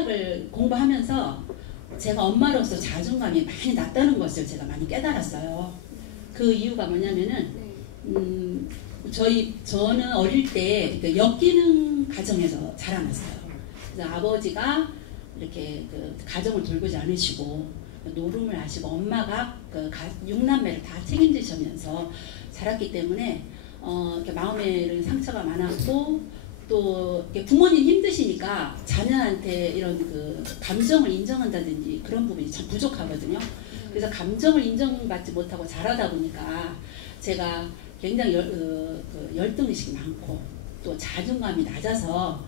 심리학을 공부하면서 제가 엄마로서 자존감이 많이 낮다는 것을 제가 많이 깨달았어요. 그 이유가 뭐냐면은 저는 어릴 때 역기능 가정에서 자라났어요. 그래서 아버지가 이렇게 그 가정을 돌보지 않으시고 노름을 하시고 엄마가 그 6남매를 다 책임지시면서 자랐기 때문에 이렇게 마음에 상처가 많았고 또 부모님 힘드시니까 자녀한테 이런 그 감정을 인정한다든지 그런 부분이 참 부족하거든요. 그래서 감정을 인정받지 못하고 자라다 보니까 제가 굉장히 열등의식이 많고 또 자존감이 낮아서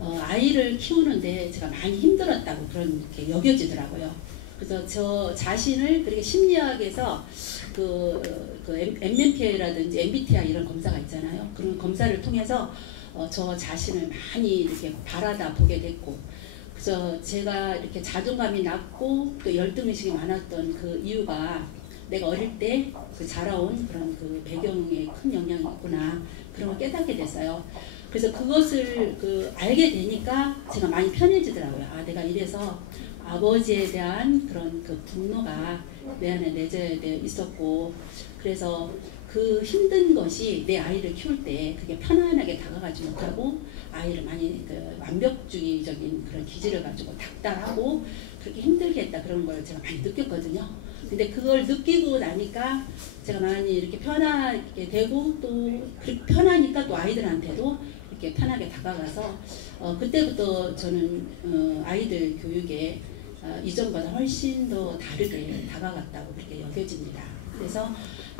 아이를 키우는데 제가 많이 힘들었다고 그렇게 여겨지더라고요. 그래서 저 자신을 그렇게 심리학에서 MMPI라든지 MBTI 이런 검사가 있잖아요. 그런 검사를 통해서 저 자신을 많이 이렇게 바라다 보게 됐고, 그래서 제가 이렇게 자존감이 낮고 또 열등의식이 많았던 그 이유가 내가 어릴 때 그 자라온 그런 그 배경에 큰 영향이 있구나, 그런 걸 깨닫게 됐어요. 그래서 그것을 알게 되니까 제가 많이 편해지더라고요. 아, 내가 이래서 아버지에 대한 그런 그 분노가 내 안에 내재되어 있었고, 그래서 그 힘든 것이 내 아이를 키울 때 그게 편안하게 다가가지 못하고 아이를 많이 완벽주의적인 그런 기질을 가지고 닥달하고 그렇게 힘들게 했다, 그런 걸 제가 많이 느꼈거든요. 근데 그걸 느끼고 나니까 제가 많이 이렇게 편하게 되고 또 편하니까 또 아이들한테도 이렇게 편하게 다가가서 그때부터 저는 아이들 교육에 이전보다 훨씬 더 다르게 다가갔다고 그렇게 여겨집니다. 그래서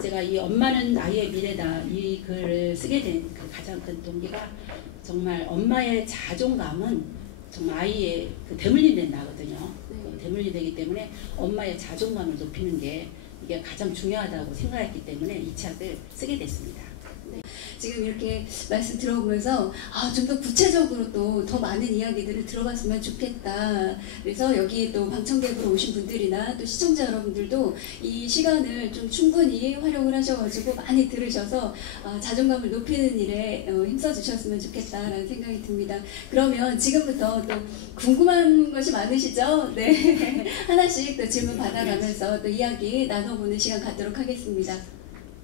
제가 이 엄마는 아이의 미래다 이 글을 쓰게 된 그 가장 큰 동기가 정말 엄마의 자존감은 정말 아이의 대물림 된다거든요. 대물림 되기 때문에 엄마의 자존감을 높이는 게 이게 가장 중요하다고 생각했기 때문에 이 책을 쓰게 됐습니다. 지금 이렇게 말씀 들어보면서 좀 더 구체적으로 또 더 많은 이야기들을 들어봤으면 좋겠다. 그래서 여기 또 방청객으로 오신 분들이나 또 시청자 여러분들도 이 시간을 좀 충분히 활용을 하셔가지고 많이 들으셔서 자존감을 높이는 일에 힘써 주셨으면 좋겠다라는 생각이 듭니다. 그러면 지금부터 또 궁금한 것이 많으시죠? 네. 하나씩 또 질문 받아가면서 또 이야기 나눠보는 시간 갖도록 하겠습니다.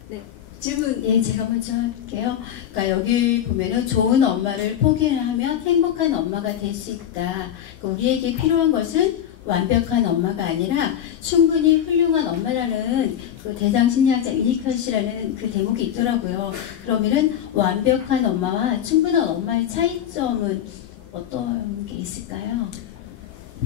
네. 질문. 예, 제가 먼저 할게요. 그러니까 여기 보면은 좋은 엄마를 포기하면 행복한 엄마가 될 수 있다. 그러니까 우리에게 필요한 것은 완벽한 엄마가 아니라 충분히 훌륭한 엄마라는 그 대상 심리학자 유니컬 씨라는 그 대목이 있더라고요. 그러면은 완벽한 엄마와 충분한 엄마의 차이점은 어떤 게 있을까요?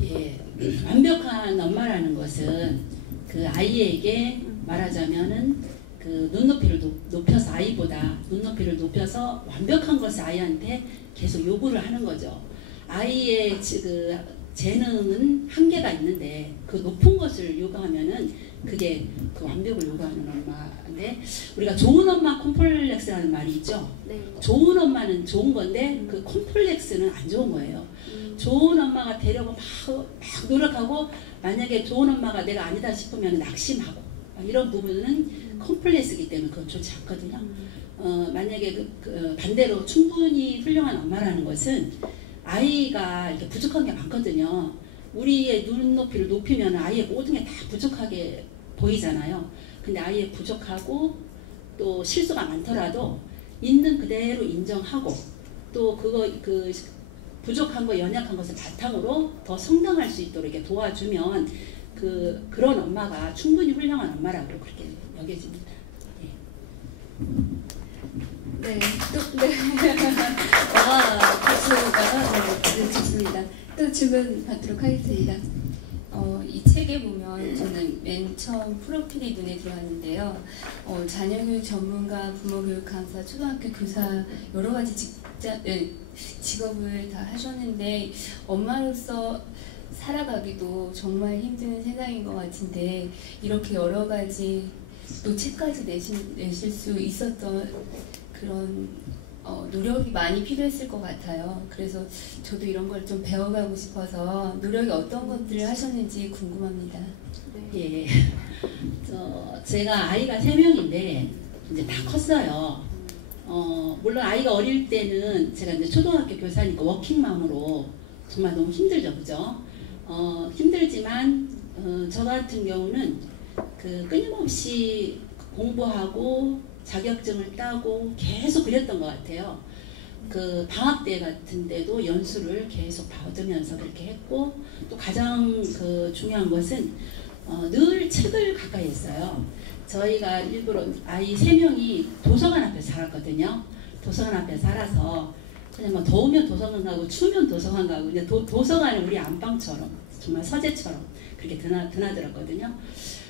예, 완벽한 엄마라는 것은 그 아이에게 말하자면은 그 눈높이를 높여서 아이보다 눈높이를 높여서 완벽한 것을 아이한테 계속 요구를 하는 거죠. 아이의 그 재능은 한계가 있는데 그 높은 것을 요구하면은 그게 그 완벽을 요구하는 엄마인데, 우리가 좋은 엄마 콤플렉스라는 말이 있죠. 네. 좋은 엄마는 좋은 건데 그 콤플렉스는 안 좋은 거예요. 좋은 엄마가 되려고 막 노력하고 만약에 좋은 엄마가 내가 아니다 싶으면 낙심하고 이런 부분은 콤플렉스이기 때문에 그건 좋지 않거든요. 만약에 반대로 충분히 훌륭한 엄마라는 것은 아이가 이렇게 부족한 게 많거든요. 우리의 눈높이를 높이면 아이의 모든 게 다 부족하게 보이잖아요. 근데 아이의 부족하고 또 실수가 많더라도 있는 그대로 인정하고 또 그 부족한 거 연약한 것을 바탕으로 더 성장할 수 있도록 이렇게 도와주면 그런 엄마가 충분히 훌륭한 엄마라고 그렇게 여겨집니다. 네, 또, 네. 박수가 네, 좋습니다. 또 질문 받도록 하겠습니다. 이 책에 보면 저는 맨 처음 프로필이 눈에 들어왔는데요. 자녀교육 전문가, 부모교육 강사, 초등학교 교사 여러 가지 직업을 다 하셨는데 엄마로서 살아가기도 정말 힘든 세상인 것 같은데 이렇게 여러 가지 또 책까지 내실 수 있었던 그런 노력이 많이 필요했을 것 같아요. 그래서 저도 이런 걸 좀 배워가고 싶어서 노력이 어떤 것들을 하셨는지 궁금합니다. 예, 제가 아이가 3명인데 이제 다 컸어요. 물론 아이가 어릴 때는 제가 이제 초등학교 교사니까 워킹맘으로 정말 너무 힘들죠, 그죠? 힘들지만 저 같은 경우는 그 끊임없이 공부하고 자격증을 따고 계속 그랬던 것 같아요. 그 방학 때 같은 데도 연수를 계속 받으면서 그렇게 했고, 또 가장 그 중요한 것은 늘 책을 가까이 했어요. 저희가 일부러 아이 3명이 도서관 앞에 살았거든요. 도서관 앞에 살아서 그냥 뭐 더우면 도서관 가고 추우면 도서관 가고, 근데 도서관은 우리 안방처럼 정말 서재처럼 그렇게 드나들었거든요.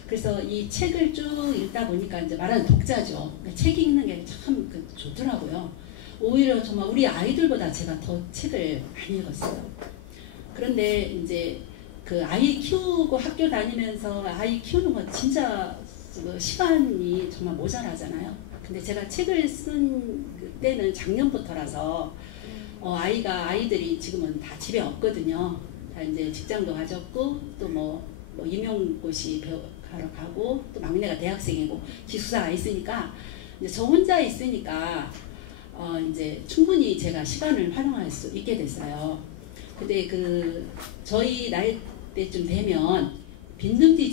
그래서 이 책을 쭉 읽다 보니까 이제 말하는 독자죠. 그러니까 책 읽는 게 참 좋더라고요. 오히려 정말 우리 아이들보다 제가 더 책을 많이 읽었어요. 그런데 이제 그 아이 키우고 학교 다니면서 아이 키우는 건 진짜 시간이 정말 모자라잖아요. 근데 제가 책을 쓴 때는 작년부터라서 아이들이 지금은 다 집에 없거든요. 다 이제 직장도 가졌고 또 뭐 임용고시 하러 가고 또 막내가 대학생이고 기숙사가 있으니까 이제 저 혼자 있으니까 이제 충분히 제가 시간을 활용할 수 있게 됐어요. 근데 그 저희 나이 때쯤 되면 빈둥지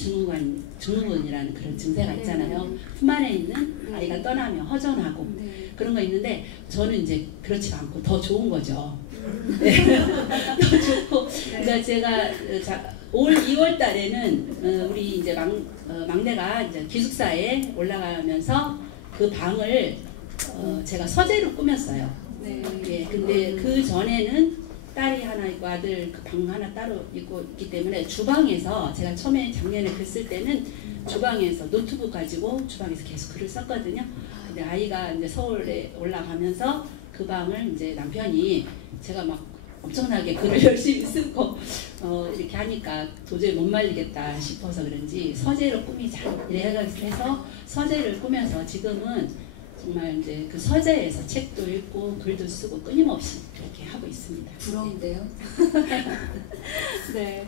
증후군이라는 그런 증세가 있잖아요. 품 안에 있는 아이가 떠나면 허전하고 그런 거 있는데 저는 이제 그렇지가 않고 더 좋은 거죠. 네. 더 좋고 그러니까 제가 올 2월 달에는 우리 이제 막내가 이제 기숙사에 올라가면서 그 방을 제가 서재로 꾸몄어요. 네. 예, 근데 그 전에는 딸이 하나 있고 아들 그 방 하나 따로 있기 때문에 주방에서 제가 처음에 작년에 글 쓸 때는 주방에서 노트북 가지고 주방에서 계속 글을 썼거든요. 근데 아이가 이제 서울에 올라가면서 그 방을 이제 남편이 제가 막 엄청나게 글을 열심히 쓰고 이렇게 하니까 도저히 못 말리겠다 싶어서 그런지 서재로 꾸미자 이래서 서재를 꾸면서 지금은 정말 이제 그 서재에서 책도 읽고 글도 쓰고 끊임없이 그렇게 하고 있습니다. 부러운데요. 네.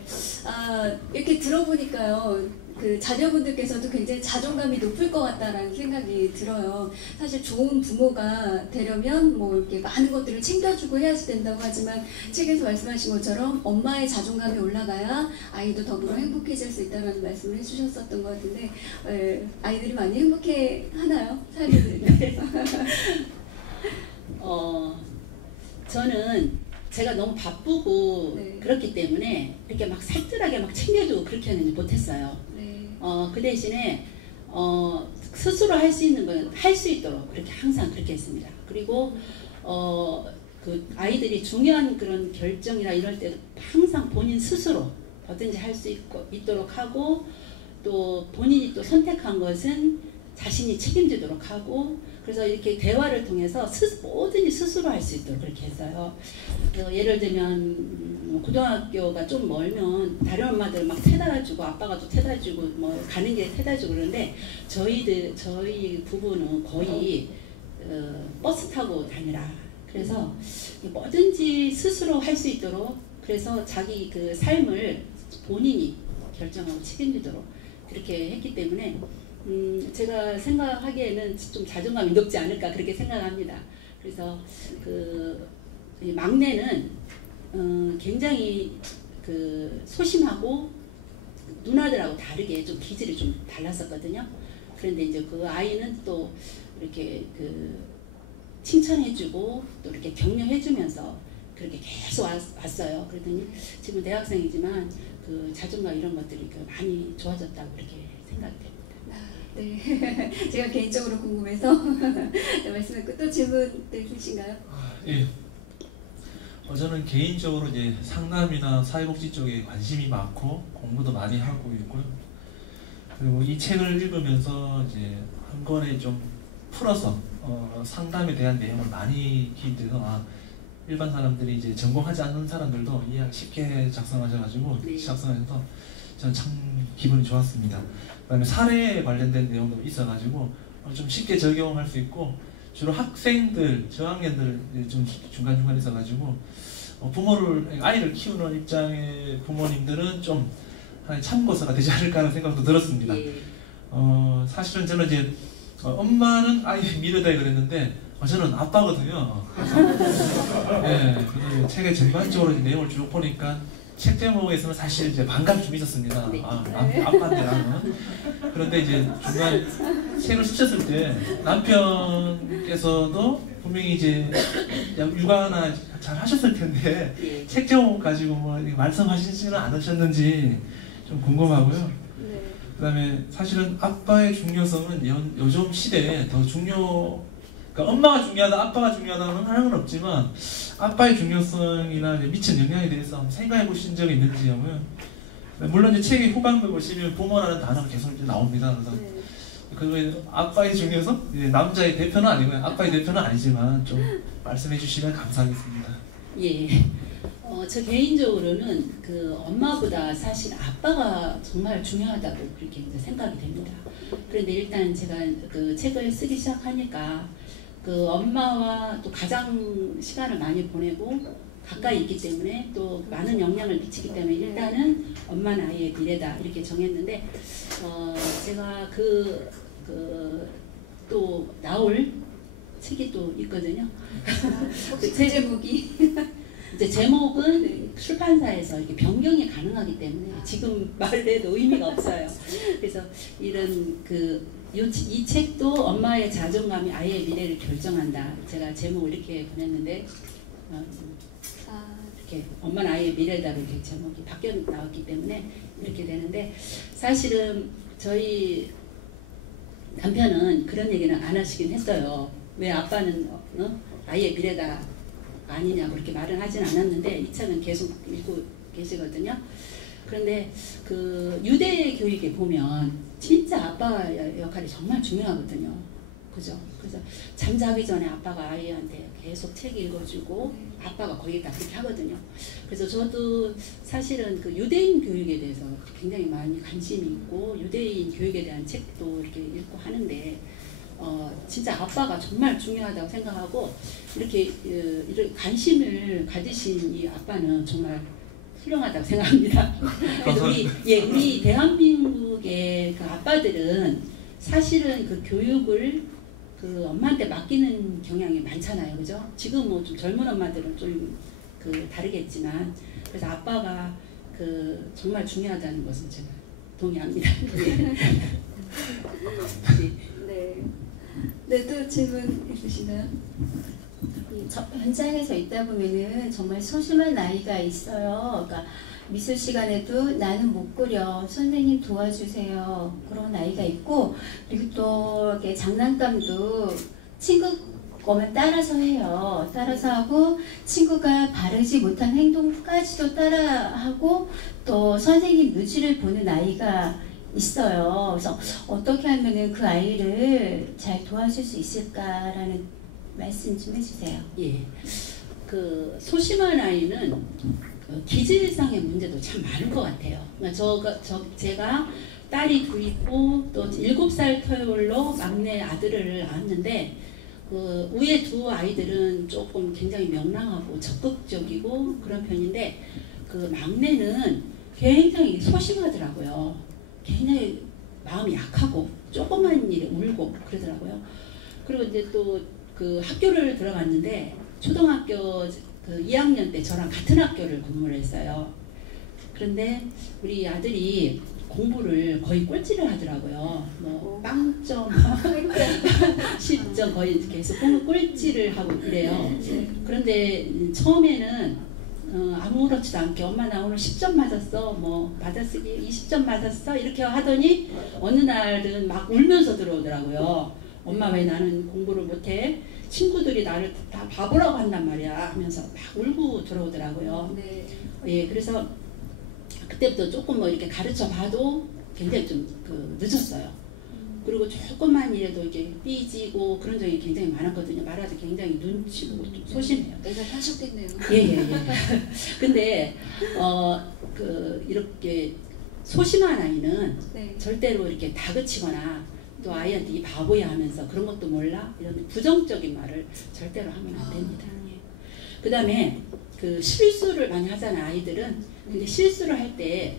이렇게 들어보니까요. 그 자녀분들께서도 굉장히 자존감이 높을 것 같다라는 생각이 들어요. 사실 좋은 부모가 되려면 뭐 이렇게 많은 것들을 챙겨주고 해야지 된다고 하지만 책에서 말씀하신 것처럼 엄마의 자존감이 올라가야 아이도 더불어 행복해질 수 있다는 말씀을 해주셨었던 것 같은데 아이들이 많이 행복해 하나요? 삶을 저는 제가 너무 바쁘고 그렇기 때문에 이렇게 막 살뜰하게 막 챙겨주고 그렇게는 못했어요. 그 대신에 스스로 할 수 있는 건 할 수 있도록 그렇게 항상 그렇게 했습니다. 그리고 그 아이들이 중요한 그런 결정이나 이럴 때 항상 본인 스스로 뭐든지 할 수 있도록 하고 또 본인이 또 선택한 것은 자신이 책임지도록 하고 그래서 이렇게 대화를 통해서 뭐든지 스스로 할 수 있도록 그렇게 했어요. 예를 들면 고등학교가 좀 멀면 다른 엄마들 막 태다주고 아빠가 또 태다주고 뭐 가는 길에 태다주고 그러는데 저희 부부는 거의 버스 타고 다니라. 그래서 뭐든지 스스로 할 수 있도록 그래서 자기 그 삶을 본인이 결정하고 책임지도록 그렇게 했기 때문에 제가 생각하기에는 좀 자존감이 높지 않을까 그렇게 생각합니다. 그래서 그 막내는 굉장히 그 소심하고 누나들하고 다르게 좀 기질이 좀 달랐었거든요. 그런데 이제 그 아이는 또 이렇게 그 칭찬해주고 또 이렇게 격려해주면서 그렇게 계속 왔어요. 그러더니 지금 대학생이지만 그 자존감 이런 것들이 많이 좋아졌다고 그렇게 생각돼요. 네, 제가 개인적으로 궁금해서 말씀했고 또 질문들 있으신가요? 예. 저는 개인적으로 이제 상담이나 사회복지 쪽에 관심이 많고 공부도 많이 하고 있고요. 그리고 이 책을 읽으면서 이제 한 권에 좀 풀어서 상담에 대한 내용을 많이 기입돼서 일반 사람들이 이제 전공하지 않는 사람들도 이해하기 쉽게 작성하셔가지고 작성해서 저는 참 기분이 좋았습니다. 그다음에 사례에 관련된 내용도 있어가지고 좀 쉽게 적용할 수 있고 주로 학생들, 저학년들 좀 중간중간 있어가지고 아이를 키우는 입장의 부모님들은 좀 참고서가 되지 않을까 하는 생각도 들었습니다. 사실은 저는 이제 엄마는 아이 미르다 그랬는데 저는 아빠거든요. 네, 그래서 책의 전반적으로 내용을 쭉 보니까 책 제목에서는 사실 이제 반감이 좀 있었습니다. 네. 아빠인데 나는. 그런데 이제 중간 책을 쓰셨을 때 남편께서도 분명히 이제 육아나 잘 하셨을 텐데 예. 책 제목 가지고 뭐 말씀하시지는 않으셨는지 좀 궁금하고요. 네. 그다음에 사실은 아빠의 중요성은 요즘 시대에 더 그러니까 엄마가 중요하다, 아빠가 중요하다는 하는 건 없지만 아빠의 중요성이나 미친 영향에 대해서 한번 생각해 보신 적이 있는지 하고요. 물론 이제 책의 후반부에 보시면 부모라는 단어가 계속 이제 나옵니다. 그래서 네. 그 아빠의 중요성, 남자의 대표는 아니고요, 아빠의 대표는 아니지만 좀 말씀해 주시면 감사하겠습니다. 예. 저 개인적으로는 그 엄마보다 사실 아빠가 정말 중요하다고 그렇게 이제 생각이 됩니다. 그런데 일단 제가 그 책을 쓰기 시작하니까 그 엄마와 또 가장 시간을 많이 보내고 가까이 있기 때문에 또 많은 영향을 미치기 때문에 일단은 엄마는 아이의 미래다 이렇게 정했는데 제가 또 나올 책이 또 있거든요. 혹시 그 제목이? 이제 제목은 네. 출판사에서 이렇게 변경이 가능하기 때문에 지금 말을 해도 의미가 없어요. 그래서 이런 이 책도 엄마의 자존감이 아이의 미래를 결정한다. 제가 제목을 이렇게 보냈는데 이렇게 엄마는 아이의 미래다 이렇게 제목이 바뀌어 나왔기 때문에 이렇게 되는데 사실은 저희 남편은 그런 얘기는 안 하시긴 했어요. 왜 아빠는 아이의 미래다 아니냐고 그렇게 말은 하진 않았는데 이 책은 계속 읽고 계시거든요. 그런데 그 유대 교육에 보면 진짜 아빠 역할이 정말 중요하거든요. 그죠? 그래서 잠자기 전에 아빠가 아이한테 계속 책 읽어주고 아빠가 거기다 그렇게 하거든요. 그래서 저도 사실은 그 유대인 교육에 대해서 굉장히 많이 관심이 있고 유대인 교육에 대한 책도 이렇게 읽고 하는데 진짜 아빠가 정말 중요하다고 생각하고 이렇게 관심을 가지신 이 아빠는 정말 훌륭하다고 생각합니다. 그래서 우리 대한민국의 그 아빠들은 사실은 그 교육을 그 엄마한테 맡기는 경향이 많잖아요, 그죠? 지금 뭐 좀 젊은 엄마들은 좀 다르겠지만 그래서 아빠가 정말 중요하다는 것은 제가 동의합니다. 네. 네, 또 질문 있으신가요? 현장에서 있다 보면은 정말 소심한 아이가 있어요. 그러니까 미술 시간에도 나는 못 그려, 선생님 도와주세요. 그런 아이가 있고, 그리고 또 이렇게 장난감도 친구 거면 따라서 해요. 따라서 하고 친구가 바르지 못한 행동까지도 따라하고 또 선생님 눈치를 보는 아이가 있어요. 그래서 어떻게 하면은 그 아이를 잘 도와줄 수 있을까라는 말씀 좀 해주세요. 예, 소심한 아이는 기질상의 문제도 참 많은 것 같아요. 그러니까 제가 딸이 2 있고 또 7살 터울로 막내 아들을 낳았는데 위에 2 아이들은 조금 굉장히 명랑하고 적극적이고 그런 편인데 막내는 굉장히 소심하더라고요. 굉장히 마음이 약하고 조그만 일에 울고 그러더라고요. 그리고 이제 또 학교를 들어갔는데 초등학교 2학년 때 저랑 같은 학교를 근무를 했어요. 그런데 우리 아들이 공부를 거의 꼴찌를 하더라고요. 뭐 빵점, 10점 거의 계속 꼴찌를 하고 이래요. 그런데 처음에는 아무렇지도 않게 엄마 나 오늘 10점 맞았어, 뭐 받아쓰기 20점 맞았어 이렇게 하더니 어느 날은 막 울면서 들어오더라고요. 엄마 왜 나는 공부를 못해? 친구들이 나를 다 바보라고 한단 말이야 하면서 막 울고 들어오더라고요. 네. 예, 그래서 그때부터 조금 뭐 이렇게 가르쳐 봐도 굉장히 좀 늦었어요. 그리고 조금만 일해도 이게 삐지고 그런 적이 굉장히 많았거든요. 말하기 굉장히 눈치고 좀 소심해요. 내가 하셨겠네요. 예. 근데 이렇게 소심한 아이는 네. 절대로 이렇게 다그치거나 또 아이한테 이 바보야 하면서 그런 것도 몰라 이런 부정적인 말을 절대로 하면 안 됩니다. 그 다음에 실수를 많이 하잖아요, 아이들은. 근데 실수를 할 때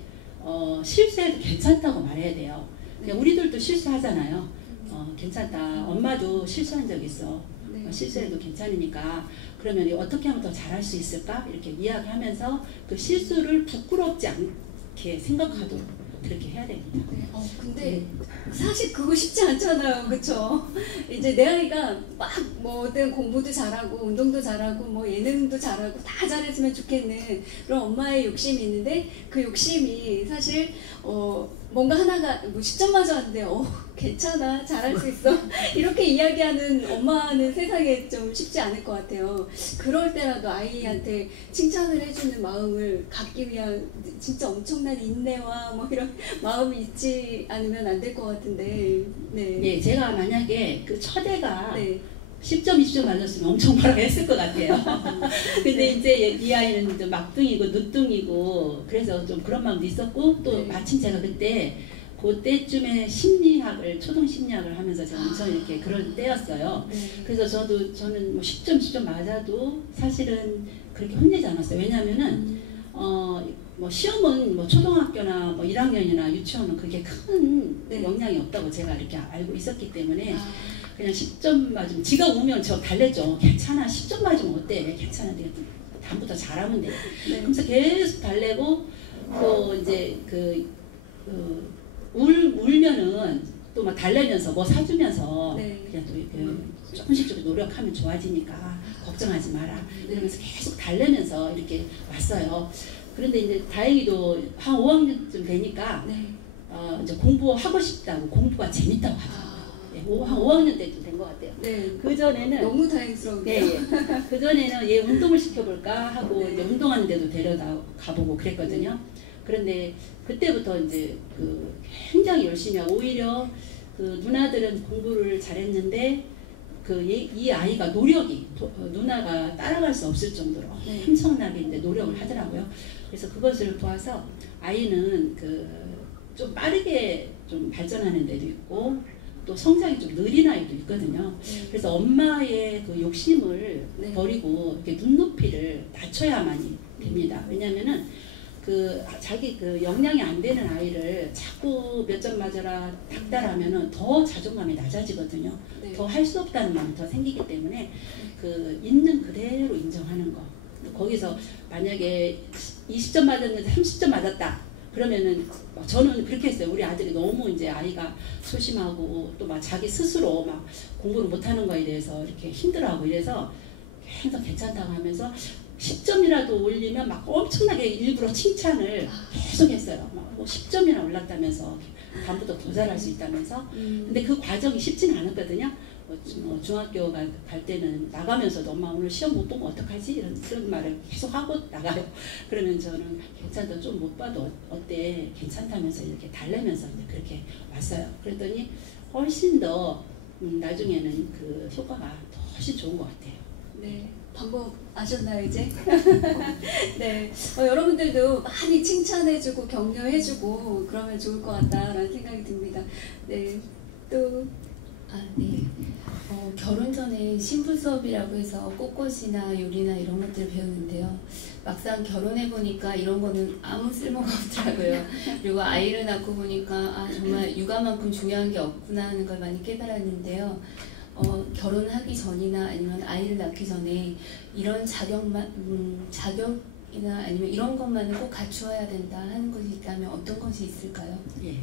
실수해도 괜찮다고 말해야 돼요. 그냥 우리들도 실수하잖아요. 괜찮다. 엄마도 실수한 적 있어. 네. 실수해도 괜찮으니까 그러면 어떻게 하면 더 잘할 수 있을까? 이렇게 이야기하면서 그 실수를 부끄럽지 않게 생각하도록 그렇게 해야 됩니다. 네. 근데 사실 그거 쉽지 않잖아요, 그렇죠? 이제 내 아이가 막 뭐든 공부도 잘하고 운동도 잘하고 뭐 예능도 잘하고 다 잘했으면 좋겠는 그런 엄마의 욕심이 있는데 그 욕심이 사실 뭔가 하나가 뭐 10점 맞았는데 괜찮아 잘할 수 있어 이렇게 이야기하는 엄마는 세상에 좀 쉽지 않을 것 같아요. 그럴 때라도 아이한테 칭찬을 해주는 마음을 갖기 위한 진짜 엄청난 인내와 뭐 이런 마음이 있지 않으면 안 될 것 같은데. 네, 제가 만약에 그 첫애가 네. 10점, 20점 맞았으면 엄청 뭐라고 했을 것 같아요. 근데 네. 이제 이 아이는 좀 막둥이고 늦둥이고 그래서 좀 그런 마음도 있었고 또 네. 마침 제가 그때쯤에 심리학을 초등 심리학을 하면서 제가 엄청 이렇게 그럴 때였어요. 네. 그래서 저는 뭐 10점, 10점 맞아도 사실은 그렇게 혼내지 않았어요. 왜냐하면은 뭐 시험은 뭐 초등학교나 뭐 1학년이나 유치원은 그게 큰 네. 영향이 없다고 제가 이렇게 알고 있었기 때문에 그냥 10점 맞으면 지가 우면 저 달래죠. 괜찮아 10점 맞으면 어때? 괜찮아 내가 다음부터 잘하면 돼. 네. 그래서 계속 달래고 또 이제 울면은 또 막 달래면서 뭐 사주면서 네. 그냥 또 조금씩 노력하면 좋아지니까 걱정하지 마라 이러면서 계속 달래면서 이렇게 왔어요. 그런데 이제 다행히도 한 5학년쯤 되니까 네. 이제 공부하고 싶다고 공부가 재밌다고 하더라고요. 한 5학년 때쯤 된 것 같아요. 네. 그 전에는 너무 다행스러운데요. 네, 그 전에는 얘 운동을 시켜볼까 하고 네. 이제 운동하는 데도 데려다 가보고 그랬거든요. 그런데 그때부터 이제 굉장히 열심히 하고 오히려 누나들은 공부를 잘했는데 이 아이가 노력이 누나가 따라갈 수 없을 정도로 네. 엄청나게 이제 노력을 하더라고요. 그래서 그것을 보아서 아이는 좀 빠르게 좀 발전하는 데도 있고 또 성장이 좀 느린 아이도 있거든요. 네. 그래서 엄마의 그 욕심을 네. 버리고 이렇게 눈높이를 낮춰야만이 됩니다. 왜냐하면은 자기 역량이 안 되는 아이를 자꾸 몇 점 맞아라 닥달하면은 더 자존감이 낮아지거든요. 네. 더 할 수 없다는 마음이 더 생기기 때문에 있는 그대로 인정하는 거. 거기서 만약에 20점 맞았는데 30점 맞았다. 그러면은 저는 그렇게 했어요. 우리 아들이 너무 이제 아이가 소심하고 또 막 자기 스스로 막 공부를 못하는 거에 대해서 이렇게 힘들어하고 이래서 계속 괜찮다고 하면서 10점이라도 올리면 막 엄청나게 일부러 칭찬을 계속 했어요. 막 뭐 10점이나 올랐다면서 다음부터 더 잘할 수 있다면서. 근데 그 과정이 쉽지는 않았거든요. 중학교 갈 때는 나가면서도 엄마 오늘 시험 못 보면 어떡하지? 이런 말을 계속 하고 나가요. 그러면 저는 괜찮다 좀 못 봐도 어때? 괜찮다면서 이렇게 달래면서 이제 그렇게 왔어요. 그랬더니 훨씬 더 나중에는 그 효과가 훨씬 좋은 것 같아요. 네. 방법 아셨나요 이제? 네. 여러분들도 많이 칭찬해주고 격려해주고 그러면 좋을 것 같다라는 생각이 듭니다. 네. 또 네. 결혼 전에 신부 수업이라고 해서 꽃꽃이나 요리나 이런 것들을 배우는데요. 막상 결혼해 보니까 이런 거는 아무 쓸모가 없더라고요. 그리고 아이를 낳고 보니까 정말 육아만큼 중요한 게 없구나 하는 걸 많이 깨달았는데요. 결혼하기 전이나 아니면 아이를 낳기 전에 이런 자격이나 아니면 이런 것만은 꼭 갖추어야 된다 하는 것이 있다면 어떤 것이 있을까요? 예.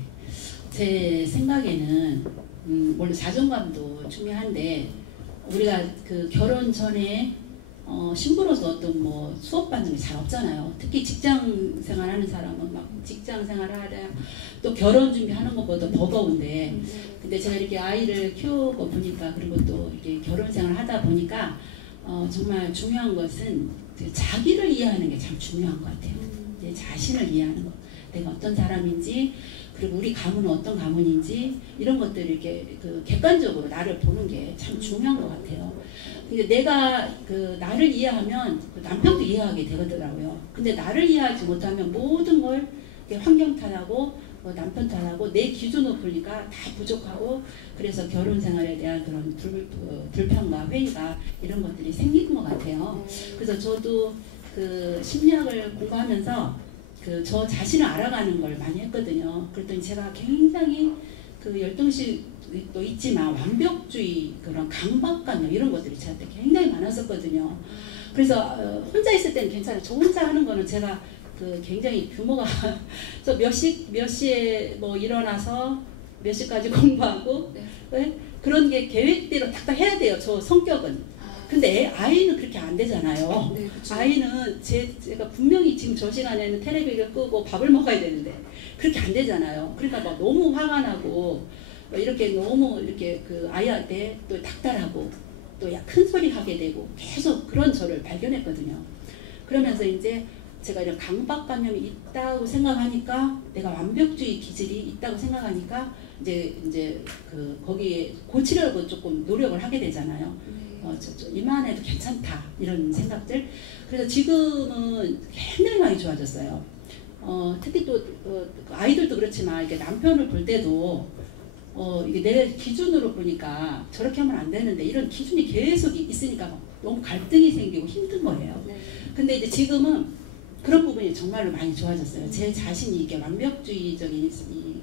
제 생각에는 물론 자존감도 중요한데 우리가 결혼 전에 신부로서 어떤 뭐 수업 받는 게 잘 없잖아요. 특히 직장 생활하는 사람은 막 직장 생활하랴 또 결혼 준비하는 것보다 버거운데 근데 제가 이렇게 아이를 키우고 보니까 그리고 또 이렇게 결혼 생활 하다 보니까 정말 중요한 것은 자기를 이해하는 게 참 중요한 것 같아요. 내 자신을 이해하는 것. 내가 어떤 사람인지 그리고 우리 가문은 어떤 가문인지 이런 것들을 이렇게 객관적으로 나를 보는 게 참 중요한 것 같아요. 근데 내가 나를 이해하면 남편도 이해하게 되더라고요. 근데 나를 이해하지 못하면 모든 걸 환경 탓하고 남편 탓하고 내 기준으로 보니까 다 부족하고 그래서 결혼 생활에 대한 그런 불평과 회의가 이런 것들이 생기는 것 같아요. 그래서 저도 심리학을 공부하면서 저 자신을 알아가는 걸 많이 했거든요. 그랬더니 제가 굉장히 열등식 또 있지만 완벽주의 그런 강박관념 이런 것들이 저한테 굉장히 많았었거든요. 그래서 혼자 있을 때는 괜찮아요. 저 혼자 하는 거는 제가 그 굉장히 규모가 저 몇 시에 뭐 일어나서 몇 시까지 공부하고 네? 그런 게 계획대로 딱딱 해야 돼요. 저 성격은. 근데 아이는 그렇게 안 되잖아요. 네, 그렇죠. 아이는 제가 분명히 지금 저 시간에는 텔레비를 끄고 밥을 먹어야 되는데 그렇게 안 되잖아요. 그러니까 막 너무 화가 나고 이렇게 너무 이렇게 그 아이한테 또 닥달하고 또 큰 소리 하게 되고 계속 그런 저를 발견했거든요. 그러면서 이제 제가 이런 강박관념이 있다고 생각하니까 내가 완벽주의 기질이 있다고 생각하니까 이제 그 거기에 고치려고 조금 노력을 하게 되잖아요. 이만해도 괜찮다 이런 생각들. 그래서 지금은 굉장히 많이 좋아졌어요. 특히 또 아이들도 그렇지만 이게 남편을 볼 때도 이게 내 기준으로 보니까 저렇게 하면 안 되는데 이런 기준이 계속 있으니까 너무 갈등이 생기고 힘든 거예요. 근데 이제 지금은 그런 부분이 정말로 많이 좋아졌어요. 제 자신이 이게 완벽주의적인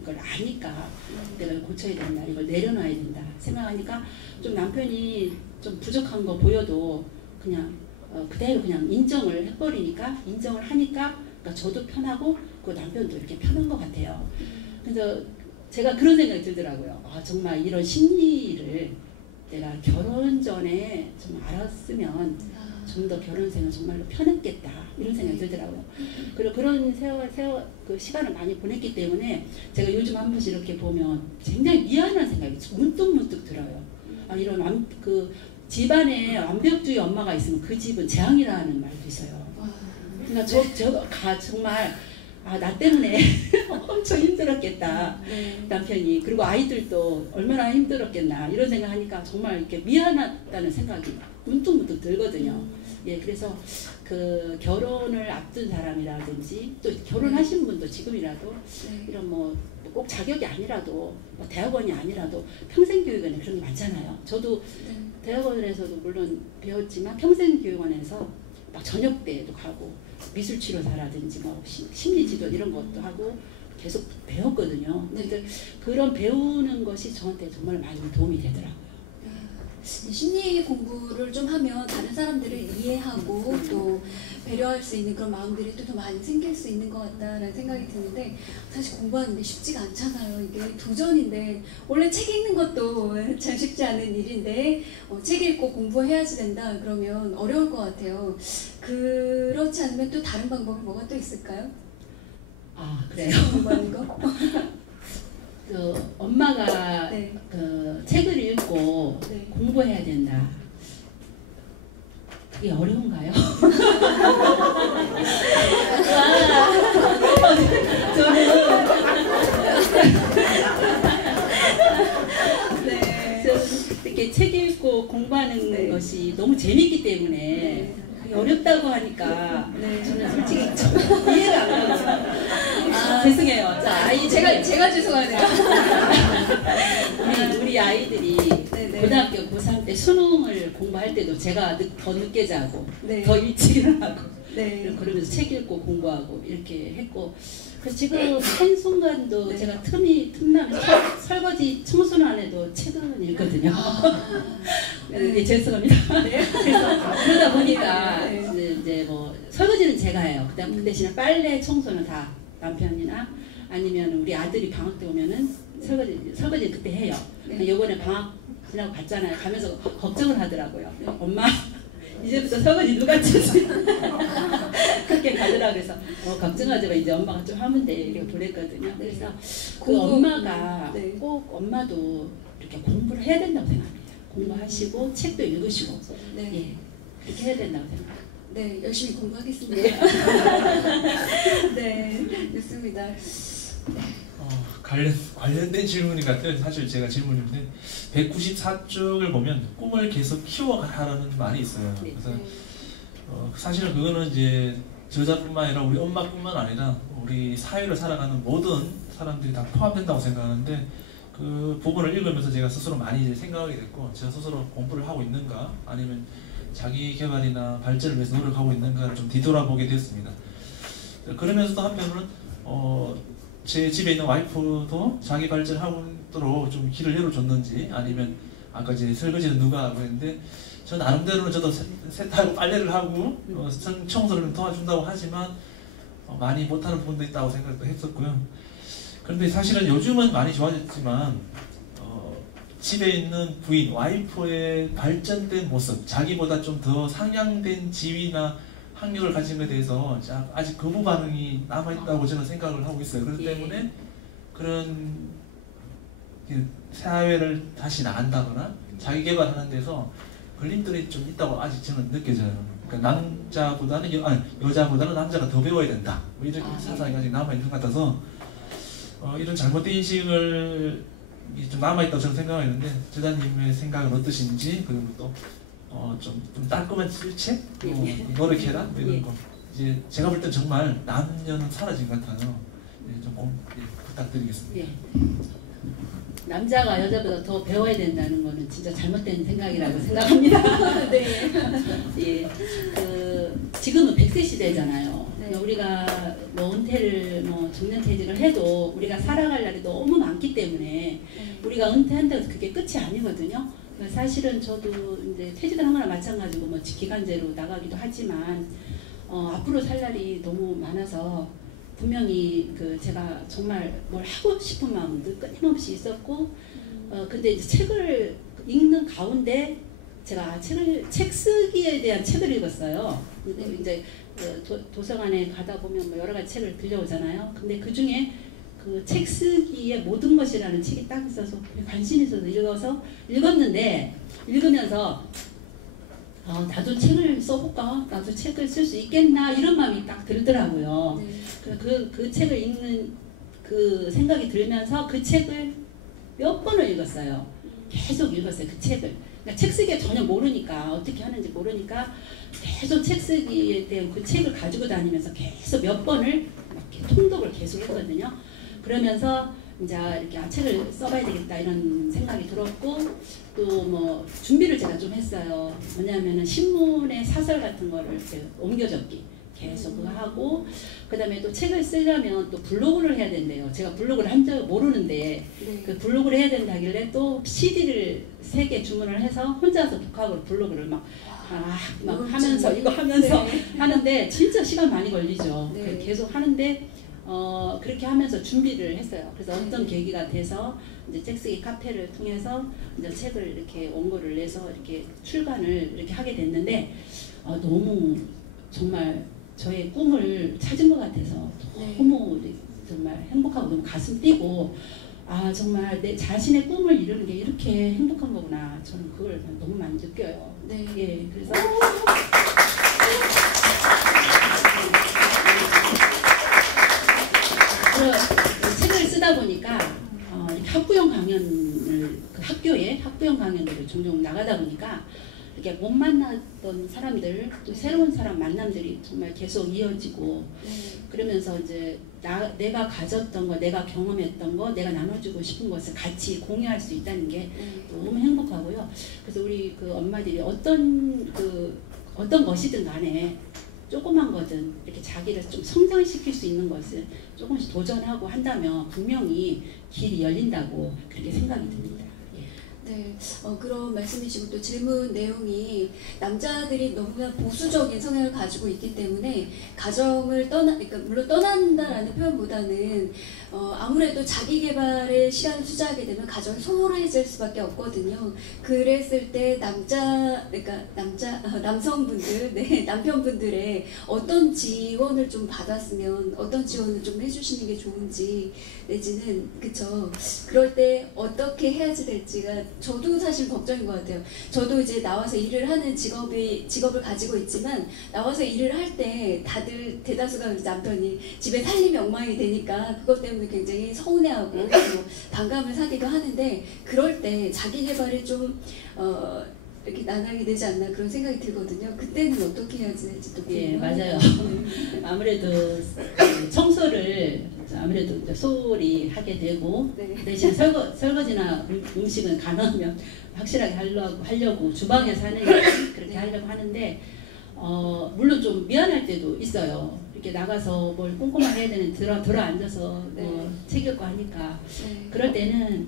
이걸 아니까 내가 고쳐야 된다, 이걸 내려놔야 된다 생각하니까 좀 남편이 좀 부족한 거 보여도 그냥 그대로 그냥 인정을 해버리니까 인정을 하니까 그러니까 저도 편하고 그 남편도 이렇게 편한 것 같아요. 그래서 제가 그런 생각이 들더라고요. 아, 정말 이런 심리를 내가 결혼 전에 좀 알았으면 좀 더 결혼 생활 정말로 편했겠다 이런 생각이 들더라고요. 그리고 그런 그 시간을 많이 보냈기 때문에 제가 요즘 한 번씩 이렇게 보면 굉장히 미안한 생각이 문득 들어요. 아, 이런 그 집안에 완벽주의 엄마가 있으면 그 집은 재앙이라는 말도 있어요. 그러니까 제가 정말 나 때문에 엄청 힘들었겠다. 남편이. 그리고 아이들도 얼마나 힘들었겠나 이런 생각하니까 정말 이렇게 미안하다는 생각이 문득 들거든요. 예, 그래서 그 결혼을 앞둔 사람이라든지 또 결혼하신 분도 지금이라도 이런 뭐 꼭 자격이 아니라도 뭐 대학원이 아니라도 평생교육원에 그런 게 많잖아요. 저도 대학원에서도 물론 배웠지만 평생교육원에서 막 저녁 때도 가고 미술치료사라든지 뭐 심리지도 이런 것도 하고 계속 배웠거든요. 근데 그런 배우는 것이 저한테 정말 많이 도움이 되더라고요. 심리 공부를 좀 하면 다른 사람들을 이해하고 또 배려할 수 있는 그런 마음들이 또 더 많이 생길 수 있는 것 같다라는 생각이 드는데 사실 공부하는 게 쉽지가 않잖아요. 이게 도전인데 원래 책 읽는 것도 참 쉽지 않은 일인데 책 읽고 공부해야지 된다 그러면 어려울 것 같아요. 그렇지 않으면 또 다른 방법이 뭐가 또 있을까요? 그래요? 공부하는 거? 그 엄마가 그 책을 읽고 공부해야 된다. 그게 어려운가요? 저는 이렇게 책 읽고 공부하는 것이 너무 재밌기 때문에 어렵다고 하니까 저는 솔직히 이해가 안 가요. 죄송해요. 제가 죄송하네요. 우리 아이들이 고등학교 고3 때 수능을 공부할 때도 제가 더 늦게 자고 더 일찍 일어나고 그러면서 책 읽고 공부하고 이렇게 했고 그래서 지금 한순간도 제가 틈나면 설거지 청소는 안 해도 책은 읽거든요. 죄송합니다. 그래서 그러다 보니까 이제 뭐 설거지는 제가 해요. 그 대신에 빨래 청소는 다 남편이나 아니면 우리 아들이 방학 때 오면은 설거지 그때 해요. 이번에 방학 지나고 갔잖아요. 가면서 걱정을 하더라고요. 엄마 이제부터 설거지 누가 치지? 그렇게 가더라고요. 그래서 걱정하지 마. 이제 엄마가 좀 하면 돼. 이렇게 보냈거든요. 그래서 그 엄마가 꼭 엄마도 이렇게 공부를 해야 된다고 생각합니다. 공부하시고 책도 읽으시고 예, 그렇게 해야 된다고 생각합니다. 네, 열심히 공부하겠습니다. 네, 좋습니다. 관련된 질문이 같아요. 사실 제가 질문인데 194쪽을 보면 꿈을 계속 키워가라는 말이 있어요. 그래서 사실은 그거는 이제 저자뿐만 아니라 우리 엄마뿐만 아니라 우리 사회를 살아가는 모든 사람들이 다 포함된다고 생각하는데 그 부분을 읽으면서 제가 스스로 많이 이제 생각하게 됐고 제가 스스로 공부를 하고 있는가 아니면 자기 개발이나 발전을 위해서 노력하고 있는가를 좀 뒤돌아보게 됐습니다. 그러면서도 한편으로는 제 집에 있는 와이프도 자기 발전하도록 좀 길을 열어줬는지, 아니면 아까 이제 설거지는 누가 하고 했는데, 저 나름대로는 저도 세탁하고 빨래를 하고 청소를 도와준다고 하지만 많이 못하는 부분도 있다고 생각도 했었고요. 그런데 사실은 요즘은 많이 좋아졌지만 집에 있는 부인, 와이프의 발전된 모습, 자기보다 좀 더 상향된 지위나 학력을 가진 것에 대해서 아직 거부 반응이 남아있다고 저는 생각을 하고 있어요. 그렇기 때문에 그런 사회를 다시 나간다거나 자기 개발하는 데서 걸림돌이 좀 있다고 아직 저는 느껴져요. 그러니까 여자보다는 남자가 더 배워야 된다, 뭐 이렇게 사상이 아직 남아있는 것 같아서 이런 잘못된 인식을 좀 남아있다고 저는 생각하는데, 제자님의 생각은 어떠신지, 그리고 또 좀 따끔한 실책, 노력해라, 뭐 이런 거. 이제 제가 볼 땐 정말 남녀는 사라진 것 같아요. 좀 부탁드리겠습니다. 예. 남자가 여자보다 더 배워야 된다는 거는 진짜 잘못된 생각이라고 생각합니다. 네. 예. 지금은 100세 시대잖아요. 네. 우리가 뭐 은퇴를 정년퇴직을 해도 우리가 살아갈 날이 너무 많기 때문에 우리가 은퇴한다고 그게 끝이 아니거든요. 사실은 저도 이제 퇴직을 한 거나 마찬가지고 뭐 기간제로 나가기도 하지만 앞으로 살 날이 너무 많아서 분명히 제가 정말 뭘 하고 싶은 마음도 끊임없이 있었고, 근데 이제 책을 읽는 가운데 제가 책 쓰기에 대한 책을 읽었어요. 근데 이제 도서관에 가다 보면 뭐 여러 가지 책을 들려오잖아요. 근데 그 중에 그 책 쓰기의 모든 것이라는 책이 딱 있어서 관심이 있어서 읽었는데, 읽으면서 나도 책을 써볼까? 나도 책을 쓸 수 있겠나? 이런 마음이 딱 들더라고요. 네. 그 책을 읽는 그 생각이 들면서 그 책을 몇 번을 읽었어요. 계속 읽었어요, 그 책을. 그러니까 책 쓰기에 전혀 모르니까, 어떻게 하는지 모르니까 계속 책 쓰기에 대한 그 책을 가지고 다니면서 계속 몇 번을 이렇게 통독을 계속 했거든요. 그러면서 이제 이렇게 책을 써봐야 되겠다 이런 생각이 들었고, 또 뭐 준비를 제가 좀 했어요. 뭐냐면은 신문에 사설 같은 거를 이렇게 옮겨적기 계속 그거 하고, 그 다음에 또 책을 쓰려면 또 블로그를 해야 된대요. 제가 블로그를 한 적 모르는데 그 블로그를 해야 된다길래 또 CD를 3개 주문을 해서 혼자서 독학으로 블로그를 막 하면서 이거 하면서 하는데 진짜 시간 많이 걸리죠. 계속 하는데 그렇게 하면서 준비를 했어요. 그래서 어떤 계기가 돼서 이제 책쓰기 카페를 통해서 이제 책을 이렇게 원고를 내서 이렇게 출간을 이렇게 하게 됐는데, 너무 정말 저의 꿈을 찾은 것 같아서 너무 정말 행복하고 너무 가슴 뛰고, 정말 내 자신의 꿈을 이루는 게 이렇게 행복한 거구나. 저는 그걸 너무 많이 느껴요. 네. 예, 그래서 책을 쓰다 보니까 학부형 강연을 학부형 강연들을 종종 나가다 보니까 이렇게 못 만났던 사람들, 또 새로운 사람 만남들이 정말 계속 이어지고, 그러면서 이제 내가 가졌던 거, 내가 경험했던 거, 내가 나눠주고 싶은 것을 같이 공유할 수 있다는 게 너무 행복하고요. 그래서 우리 그 엄마들이 어떤 것이든 간에 조그만 거든 이렇게 자기를 좀 성장시킬 수 있는 것을 조금씩 도전하고 한다면 분명히 길이 열린다고 그렇게 생각이 듭니다. 네, 그런 말씀이시고 또 질문 내용이 남자들이 너무나 보수적인 성향을 가지고 있기 때문에 가정을 그러니까 물론 떠난다라는 표현보다는 아무래도 자기 개발에 시간을 투자하게 되면 가정이 소홀해질 수밖에 없거든요. 그랬을 때 남성분들, 남편분들의 어떤 지원을 좀 받았으면 어떤 지원을 좀 해주시는 게 좋은지, 내지는 그쵸, 그럴 때 어떻게 해야지 될지가 저도 사실 걱정인 것 같아요. 저도 이제 나와서 일을 하는 직업을 가지고 있지만, 나와서 일을 할 때 다들 대다수가 남편이 집에 살림이 엉망이 되니까 그것 때문에 굉장히 서운해하고 뭐 반감을 사기도 하는데, 그럴 때 자기 개발이 좀 이렇게 나가게 되지 않나 그런 생각이 들거든요. 그때는 어떻게 해야지 될지 또 예, 맞아요. 아무래도 청소를 아무래도 소홀히 하게 되고, 대신 설거지나 음식은 가능하면 확실하게 하려고 주방에서 하는 일 그렇게 하려고 하는데, 물론 좀 미안할 때도 있어요. 이렇게 나가서 뭘 꼼꼼하게 해야 되는 들어 앉아서 네. 뭐 책 읽고 하니까 네. 그럴 때는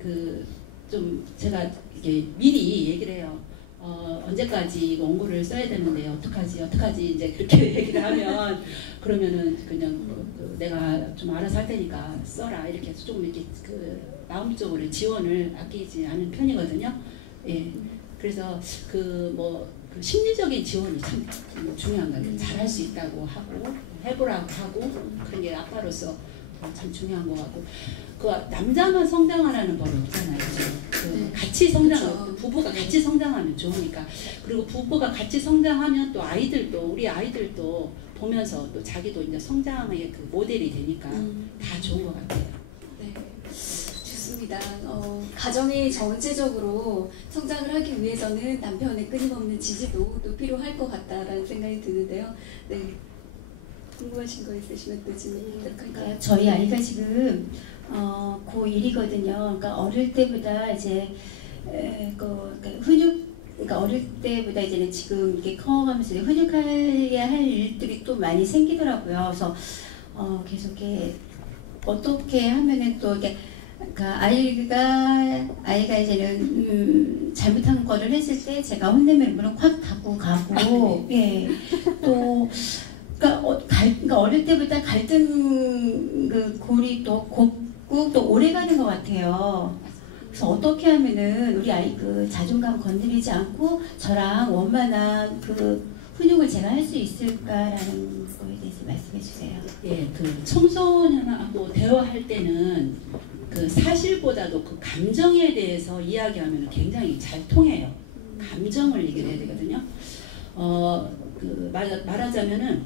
그 좀 제가 이게 미리 얘기를 해요. 언제까지 원고를 써야 되는데 어떡하지 이제 그렇게 얘기를 하면 그러면은 그냥 내가 좀 알아서 할 테니까 써라 이렇게 해서 조금 이렇게 그 마음적으로 지원을 아끼지 않은 편이거든요. 예. 그래서 그 심리적인 지원이 참 중요한 것 같아요. 잘할 수 있다고 하고 해보라고 하고 그런 게 아빠로서 참 중요한 것 같고 그 남자만 성장하라는 법이 없잖아요. 네. 같이 성장, 그렇죠. 부부가 같이 성장하면 좋으니까 그리고 부부가 같이 성장하면 또 아이들도 우리 아이들도 보면서 또 자기도 이제 성장의 그 모델이 되니까 다 좋은 것 같아요. 네, 좋습니다. 가정이 전체적으로 성장을 하기 위해서는 남편의 끊임없는 지지도 또 필요할 것 같다라는 생각이 드는데요. 네, 궁금하신 거 있으시면 또 질문 부탁드릴까요? 그러니까 저희 아이가 지금 고1이거든요. 그러니까 어릴 때보다 이제 그러니까 어릴 때보다 이제는 지금 이렇게 커가면서 훈육해야 할 일들이 또 많이 생기더라고요. 그래서 계속 이렇게 어떻게 하면은 또 이렇게 그러니까 아이가 이제는 잘못한 거를 했을 때 제가 혼내면 문을 확 닫고 가고 예. 또 그러니까 어릴 때보다 갈등 그 골이 또 곱고 또 오래 가는 것 같아요. 그래서 어떻게 하면은 우리 아이 그 자존감 건드리지 않고 저랑 원만한 그 훈육을 제가 할 수 있을까라는 거에 대해서 말씀해 주세요. 예, 그 청소년하고 대화할 때는 그 사실보다도 그 감정에 대해서 이야기하면 굉장히 잘 통해요. 감정을 얘기를 해야 되거든요. 그 말하자면은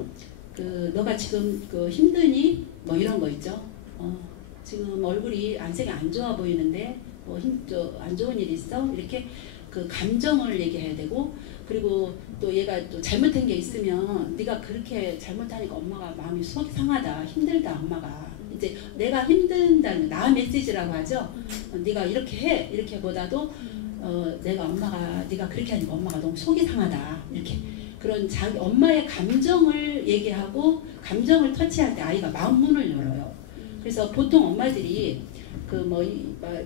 그 너가 지금 그 힘드니 뭐 이런 거 있죠. 지금 얼굴이 안색이 안 좋아 보이는데 뭐 안 좋은 일 있어? 이렇게 그 감정을 얘기해야 되고 그리고 또 얘가 또 잘못한 게 있으면 네가 그렇게 잘못하니까 엄마가 마음이 속이 상하다 힘들다 엄마가 이제 내가 힘든다는 나 메시지라고 하죠. 네가 이렇게 해 이렇게 보다도 엄마가 네가 그렇게 하니까 엄마가 너무 속이 상하다 이렇게 그런 자기 엄마의 감정을 얘기하고 감정을 터치할 때 아이가 마음 문을 열어요. 그래서 보통 엄마들이 그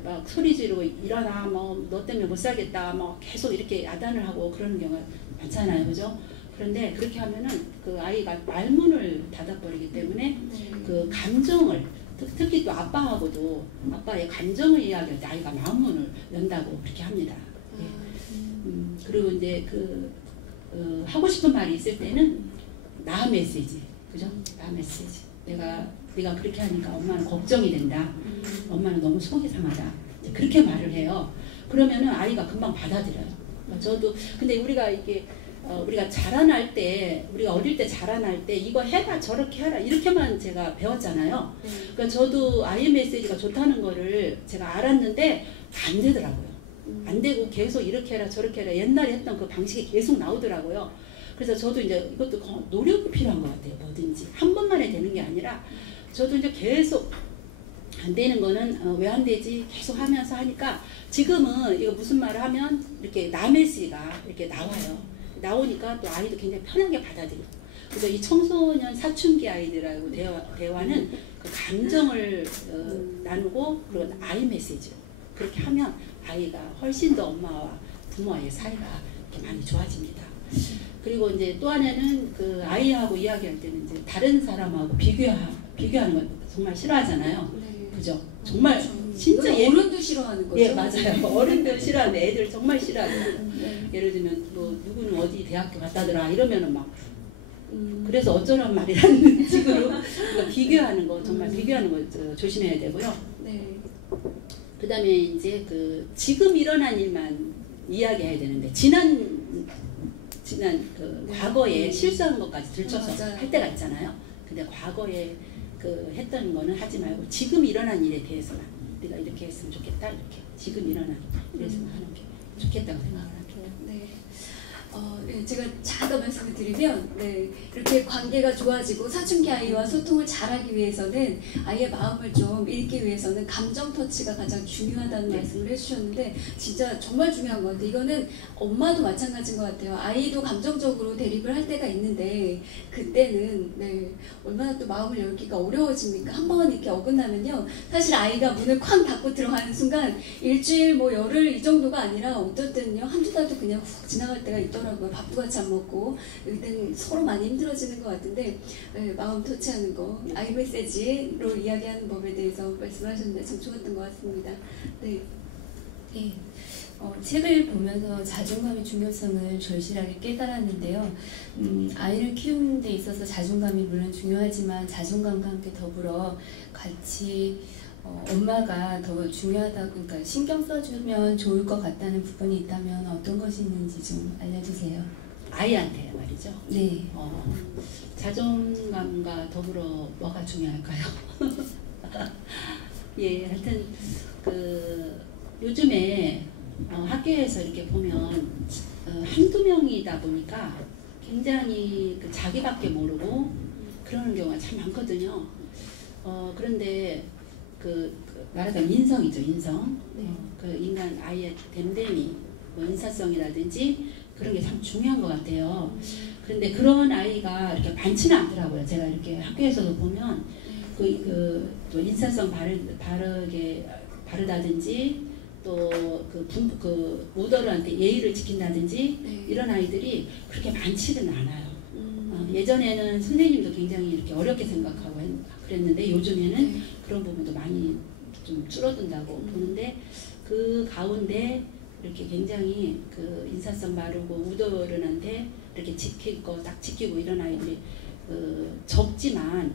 막 소리 지르고 일어나 뭐 너 때문에 못 살겠다 뭐 계속 이렇게 야단을 하고 그러는 경우가 많잖아요, 그죠? 그런데 그렇게 하면은 그 아이가 말문을 닫아버리기 때문에 그 감정을 특히 또 아빠하고도 아빠의 감정을 이야기할 때 아이가 마음문을 연다고 그렇게 합니다. 예. 그리고 이제 하고 싶은 말이 있을 때는 나 메시지, 그죠? 나 메시지. 네가 그렇게 하니까 엄마는 걱정이 된다. 엄마는 너무 속이 상하다. 그렇게 말을 해요. 그러면은 아이가 금방 받아들여요. 저도 근데 우리가 이게 우리가 자라날 때 우리가 어릴 때 자라날 때 이거 해라 저렇게 해라 이렇게만 제가 배웠잖아요. 그러니까 저도 아이 메시지가 좋다는 거를 제가 알았는데 안 되더라고요. 안 되고 계속 이렇게 해라 저렇게 해라 옛날에 했던 그 방식이 계속 나오더라고요. 그래서 저도 이제 이것도 노력이 필요한 것 같아요. 뭐든지 한 번만에 되는 게 아니라 저도 이제 계속 안 되는 거는 왜 안 되지 계속 하면서 하니까 지금은 이거 무슨 말을 하면 이렇게 나 메시지가 이렇게 나와요. 나오니까 또 아이도 굉장히 편하게 받아들여요. 그래서 이 청소년 사춘기 아이들하고 대화는 그 감정을 나누고 그리고 아이 메시지로 그렇게 하면 아이가 훨씬 더 엄마와 부모와의 사이가 이렇게 많이 좋아집니다. 그리고 이제 또 하나는 그 아이하고 이야기할 때는 이제 다른 사람하고 비교하는 건 정말 싫어하잖아요. 그죠? 정말 진짜 어른도 싫어하는 거죠. 예, 맞아요. 어른들 싫어하는데 애들 정말 싫어하고 예를 들면 뭐 누구는 어디 대학교 갔다더라 이러면은 막 그래서 어쩌란 말이라는 식으로 그러니까 비교하는 거 정말 비교하는 거 조심해야 되고요. 네. 그다음에 이제 그 지금 일어난 일만 이야기해야 되는데 지난 그 과거에 실수한 것까지 들춰서 할 때가 있잖아요. 근데 과거에 그 했던 거는 하지 말고 지금 일어난 일에 대해서만 네가 이렇게 했으면 좋겠다 이렇게 지금 일어난 일에서만 하는 게 좋겠다고 생각을 합니다. 네. 네, 제가 잠깐 말씀을 드리면 이렇게 관계가 좋아지고 사춘기 아이와 소통을 잘하기 위해서는 아이의 마음을 좀 읽기 위해서는 감정 터치가 가장 중요하다는 말씀을 해주셨는데 진짜 정말 중요한 것 같아요. 이거는 엄마도 마찬가지인 것 같아요. 아이도 감정적으로 대립을 할 때가 있는데 그때는 얼마나 또 마음을 열기가 어려워집니까? 한번 이렇게 어긋나면요. 사실 아이가 문을 쾅 닫고 들어가는 순간 일주일 뭐 열흘 이 정도가 아니라 어떨 때는요. 한두 달도 그냥 훅 지나갈 때가 있더라고요. 밥도 같이 안 먹고 그때는 서로 많이 힘들어지는 것 같은데 마음 터치하는 거 아이 메시지로 이야기하는 법에 대해서 말씀하셨는데 참 좋았던 것 같습니다. 네. 책을 보면서 자존감의 중요성을 절실하게 깨달았는데요. 아이를 키우는 데 있어서 자존감이 물론 중요하지만 자존감과 함께 더불어 같이 엄마가 더 중요하다고, 그러니까 신경 써주면 좋을 것 같다는 부분이 있다면 어떤 것이 있는지 좀 알려주세요. 아이한테 말이죠. 네. 자존감과 더불어 뭐가 중요할까요? 예, 하여튼 요즘에 학교에서 이렇게 보면 한두 명이다 보니까 굉장히 자기밖에 모르고 그러는 경우가 참 많거든요. 그런데 말하자면 인성이죠, 인성. 그 인간 아이의 됨됨이, 뭐 인사성이라든지 그런 게 참 중요한 것 같아요. 그런데 그런 아이가 이렇게 많지는 않더라고요. 제가 이렇게 학교에서도 보면 또 인사성 바르다든지 또 모더들한테 예의를 지킨다든지 이런 아이들이 그렇게 많지는 않아요. 예전에는 선생님도 굉장히 이렇게 어렵게 생각하고 그랬는데 요즘에는 그런 부분도 많이 좀 줄어든다고 보는데 그 가운데 이렇게 굉장히 인사성 바르고 우더른한테 이렇게 지킬 거 딱 지키고 이런 아이들이 적지만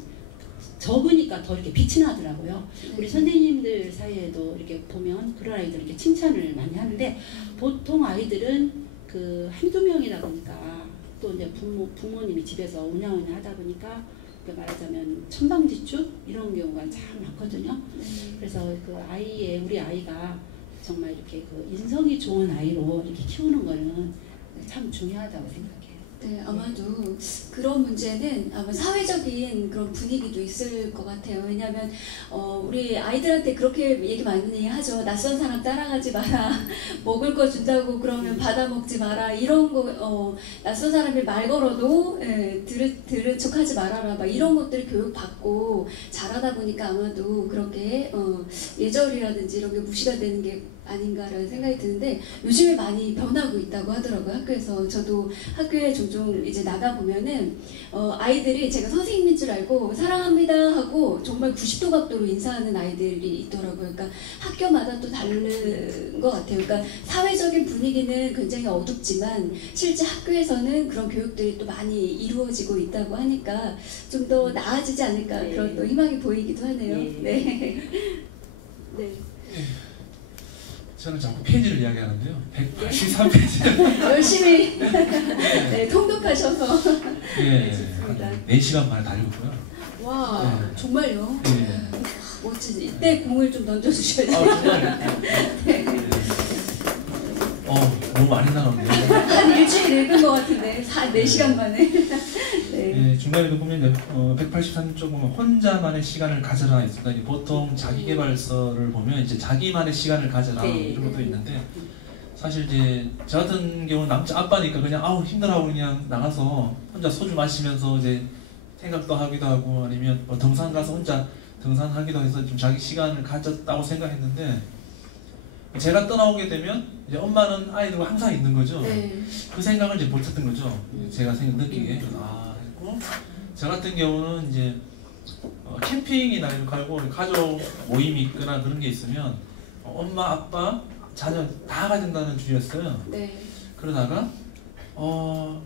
적으니까 더 이렇게 빛이 나더라고요. 우리 선생님들 사이에도 이렇게 보면 그런 아이들 이렇게 칭찬을 많이 하는데 보통 아이들은 한두 명이다 보니까 또 이제 부모님이 집에서 우냐우냐 하다 보니까 말하자면 천방지축 이런 경우가 참 많거든요. 그래서 우리 아이가 정말 이렇게 인성이 좋은 아이로 이렇게 키우는 거는 참 중요하다고 생각해요. 네, 아마도 그런 문제는 아마 사회적인 그런 분위기도 있을 것 같아요. 왜냐하면 우리 아이들한테 그렇게 얘기 많이 하죠. 낯선 사람 따라가지 마라. 먹을 거 준다고 그러면 받아 먹지 마라. 이런 거 낯선 사람이 말 걸어도 들은 척하지 말아라. 막 이런 것들을 교육받고 자라다 보니까 아마도 그렇게 예절이라든지 이런 게 무시가 되는 게 아닌가라는 생각이 드는데 요즘에 많이 변하고 있다고 하더라고요. 학교에서 저도 학교에 종종 이제 나가 보면은 아이들이 제가 선생님인 줄 알고 사랑합니다 하고 정말 90도 각도로 인사하는 아이들이 있더라고요. 그러니까 학교마다 또 다른 것 같아요. 그러니까 사회적인 분위기는 굉장히 어둡지만 실제 학교에서는 그런 교육들이 또 많이 이루어지고 있다고 하니까 좀 더 나아지지 않을까 그런 또 희망이 보이기도 하네요. 네. 네. 저는 자꾸 페이지를 이야기하는데요. 183페이지. 열심히 통독하셔서 네, 좋습니다. 4시간 만에 다 읽었고요. 와, 네. 정말요? 네. 멋지지. 이때 공을 좀 던져주셔야 돼요. 정말. 네. 너무 많이 나왔는데. 한 일주일 읽은 것 같은데 4시간 만에. 네. 네, 중간에도 보면 183쪽 보면 혼자만의 시간을 가져라 있습니다. 보통 자기계발서를 보면 이제 자기만의 시간을 가져라 이런 것도 있는데 사실 이제 저 같은 경우는 남자 아빠니까 그냥 힘들어하고 그냥 나가서 혼자 소주 마시면서 이제 생각도 하기도 하고 아니면 등산 가서 혼자 등산하기도 해서 좀 자기 시간을 가졌다고 생각했는데 제가 떠나오게 되면 이제 엄마는 아이들과 항상 있는 거죠. 네. 그 생각을 이제 못했던 거죠. 제가 느끼게. 했고 저 같은 경우는 이제 캠핑이나 이런 가족 모임이 있거나 그런 게 있으면 엄마, 아빠, 자녀 다 가야 된다는 주의였어요. 네. 그러다가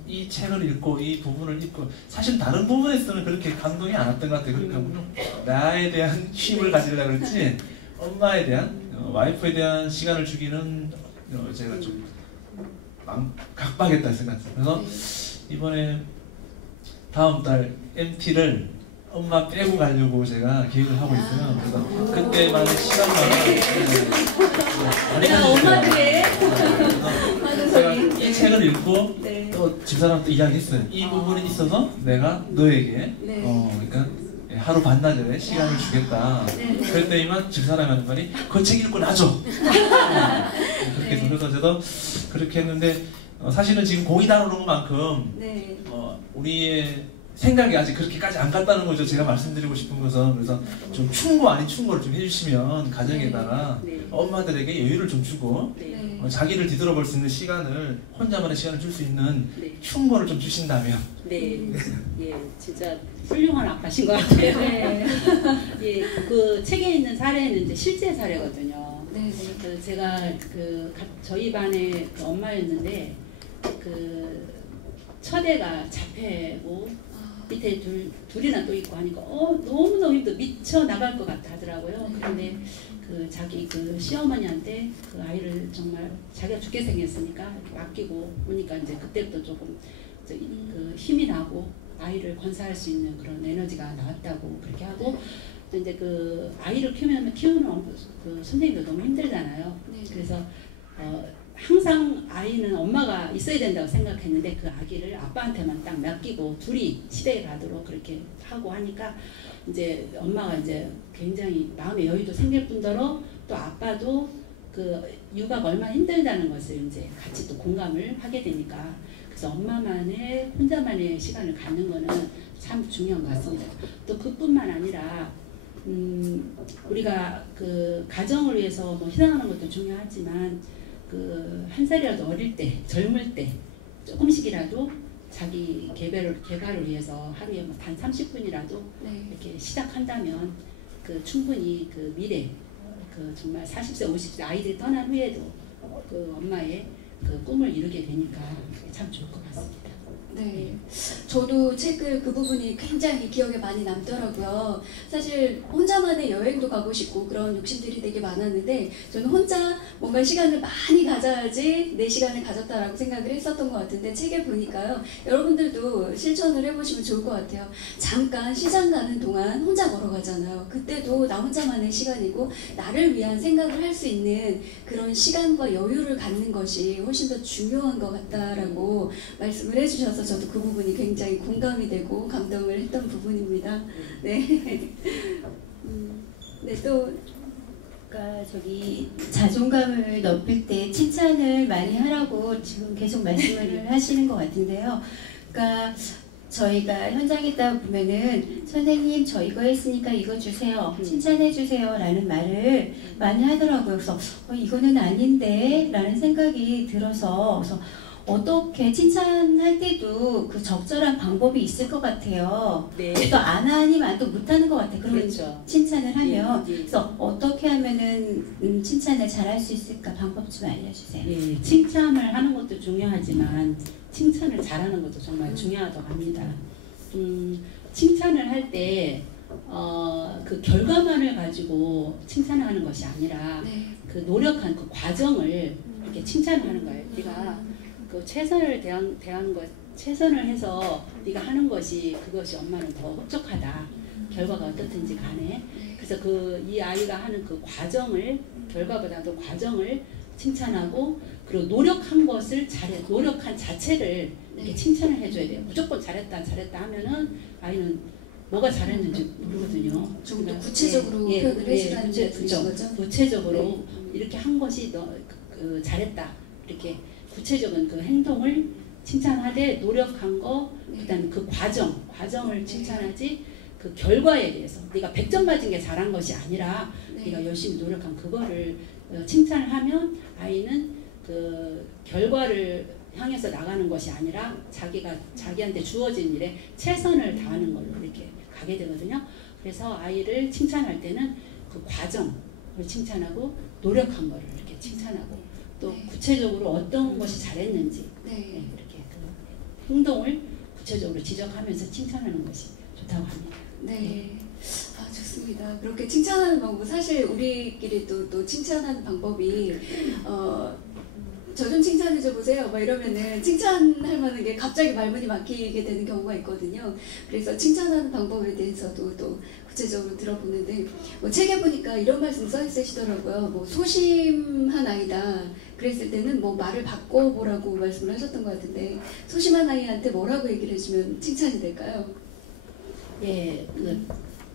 이 책을 읽고 이 부분을 읽고 사실 다른 부분에서는 그렇게 감동이 안 왔던 것 같아요. 그러니까 나에 대한 힘을 가지려고 그랬지 엄마에 대한 와이프에 대한 시간을 주기는 제가 좀 각박했다 생각했어요. 그래서 이번에 다음 달 MT를 엄마 빼고 가려고 제가 계획을 하고 있어요. 그래서 그때만의 시간만 내가 엄마들의 제가 책을 읽고 네. 또 집사람도 이야기했어요. 이 부분이 있어서 내가 너에게 네. 그러니까 하루 반나절의 시간을 주겠다. 네. 그랬더니만 집사람이 하는 말이 그 책 읽고 나죠. 그렇게 해서 그래서 저도 그렇게 했는데 사실은 지금 공이 다루는 것만큼 네. 우리의 생각이 아직 그렇게까지 안 갔다는 거죠. 제가 말씀드리고 싶은 것은. 그래서 좀 충고 아닌 충고를 좀 해주시면 가정에다가 네. 엄마들에게 여유를 좀 주고 네. 네. 자기를 뒤돌아볼 수 있는 시간을 혼자만의 시간을 줄 수 있는 네. 충고를 좀 주신다면 네. 예, 진짜 훌륭한 아빠신 것 같아요. 네. 예, 그 책에 있는 사례는 이제 실제 사례거든요. 네. 그 제가 저희 반의 그 엄마였는데 그 첫애가 자폐고 밑에 둘이나 또 있고 하니까 너무너무 힘들어 미쳐 나갈 것 같아 하더라고요. 그런데 그 자기 그 시어머니한테 그 아이를 정말 자기가 죽게 생겼으니까 이렇게 맡기고 보니까 이제 그때부터 조금 그 힘이 나고 아이를 건사할 수 있는 그런 에너지가 나왔다고 그렇게 하고 또 이제 그 아이를 키우는 그 선생님도 너무 힘들잖아요. 네. 그래서 항상 아이는 엄마가 있어야 된다고 생각했는데 그 아기를 아빠한테만 딱 맡기고 둘이 시댁에 가도록 그렇게 하고 하니까 이제 엄마가 이제 굉장히 마음의 여유도 생길 뿐더러 또 아빠도 그 육아가 얼마나 힘들다는 것을 이제 같이 또 공감을 하게 되니까 그래서 엄마만의 혼자만의 시간을 갖는 거는 참 중요한 것 같습니다. 또 그뿐만 아니라 우리가 그 가정을 위해서 뭐 희생하는 것도 중요하지만 그 한 살이라도 어릴 때, 젊을 때 조금씩이라도 자기 개발을 위해서 하루에 뭐 단 30분이라도 네. 이렇게 시작한다면 그 충분히 그 미래, 그 정말 40세, 50세 아이들이 떠난 후에도 그 엄마의 그 꿈을 이루게 되니까 참 좋을 것 같습니다. 네, 저도 책을 그 부분이 굉장히 기억에 많이 남더라고요. 사실 혼자만의 여행도 가고 싶고 그런 욕심들이 되게 많았는데 저는 혼자 뭔가 시간을 많이 가져야지 내 시간을 가졌다라고 생각을 했었던 것 같은데 책에 보니까요. 여러분들도 실천을 해보시면 좋을 것 같아요. 잠깐 시장 가는 동안 혼자 걸어가잖아요. 그때도 나 혼자만의 시간이고 나를 위한 생각을 할 수 있는 그런 시간과 여유를 갖는 것이 훨씬 더 중요한 것 같다라고 말씀을 해주셔서 저도 그 부분이 굉장히 공감이 되고 감동을 했던 부분입니다. 네. 네, 또 그러니까 저기 자존감을 높일 때 칭찬을 많이 하라고 지금 계속 말씀을 하시는 것 같은데요. 그러니까 저희가 현장에 있다 보면은 선생님 저 이거 했으니까 이거 주세요, 칭찬해 주세요 라는 말을 많이 하더라고요. 그래서 이거는 아닌데 라는 생각이 들어서 그래서 어떻게 칭찬할 때도 그 적절한 방법이 있을 것 같아요. 네. 또 안 하니만 또 못하는 것 같아요. 그러면 그렇죠. 칭찬을 하면 예. 그래서 어떻게 하면은 칭찬을 잘할 수 있을까 방법 좀 알려주세요. 예, 칭찬을 하는 것도 중요하지만 칭찬을 잘하는 것도 정말 중요하다고 합니다. 칭찬을 할 때 그 결과만을 가지고 칭찬하는 것이 아니라 네. 그 노력한 그 과정을 이렇게 칭찬하는 거예요. 네가 그 최선을 해서 네가 하는 것이 그것이 엄마는 더 흡족하다. 결과가 어떻든지 간에. 그래서 이 아이가 하는 그 과정을 결과보다도 과정을 칭찬하고 그리고 노력한 것을 노력한 자체를 이렇게 칭찬을 해줘야 돼요. 무조건 잘했다 하면은 아이는 뭐가 잘했는지 모르거든요. 좀 더 구체적으로 표현을 해주라는 말씀이신 거죠? 구체적으로 이렇게 한 것이 잘했다. 이렇게 구체적인 그 행동을 칭찬하되 노력한 거, 그다음에 그 과정을 칭찬하지 그 결과에 대해서 네가 100점 맞은 게 잘한 것이 아니라 네가 열심히 노력한 그거를 칭찬을 하면 아이는 그 결과를 향해서 나가는 것이 아니라 자기한테 주어진 일에 최선을 다하는 걸로 이렇게 가게 되거든요. 그래서 아이를 칭찬할 때는 그 과정을 칭찬하고 노력한 거를 이렇게 칭찬하고 또 구체적으로 어떤 것이 잘했는지 이렇게 그 행동을 구체적으로 지적하면서 칭찬하는 것이 좋다고 합니다. 네. 아, 좋습니다. 그렇게 칭찬하는 방법, 사실 우리끼리 또 칭찬하는 방법이 저 좀 칭찬해줘 보세요. 막 이러면은 칭찬할 만한 게 갑자기 말문이 막히게 되는 경우가 있거든요. 그래서 칭찬하는 방법에 대해서도 또 구체적으로 들어보는데 책에 보니까 이런 말씀 써 있으시더라고요. 뭐 소심한 아이다 그랬을 때는 뭐 말을 바꿔보라고 말씀을 하셨던 것 같은데 소심한 아이한테 뭐라고 얘기를 해주면 칭찬이 될까요? 예, 그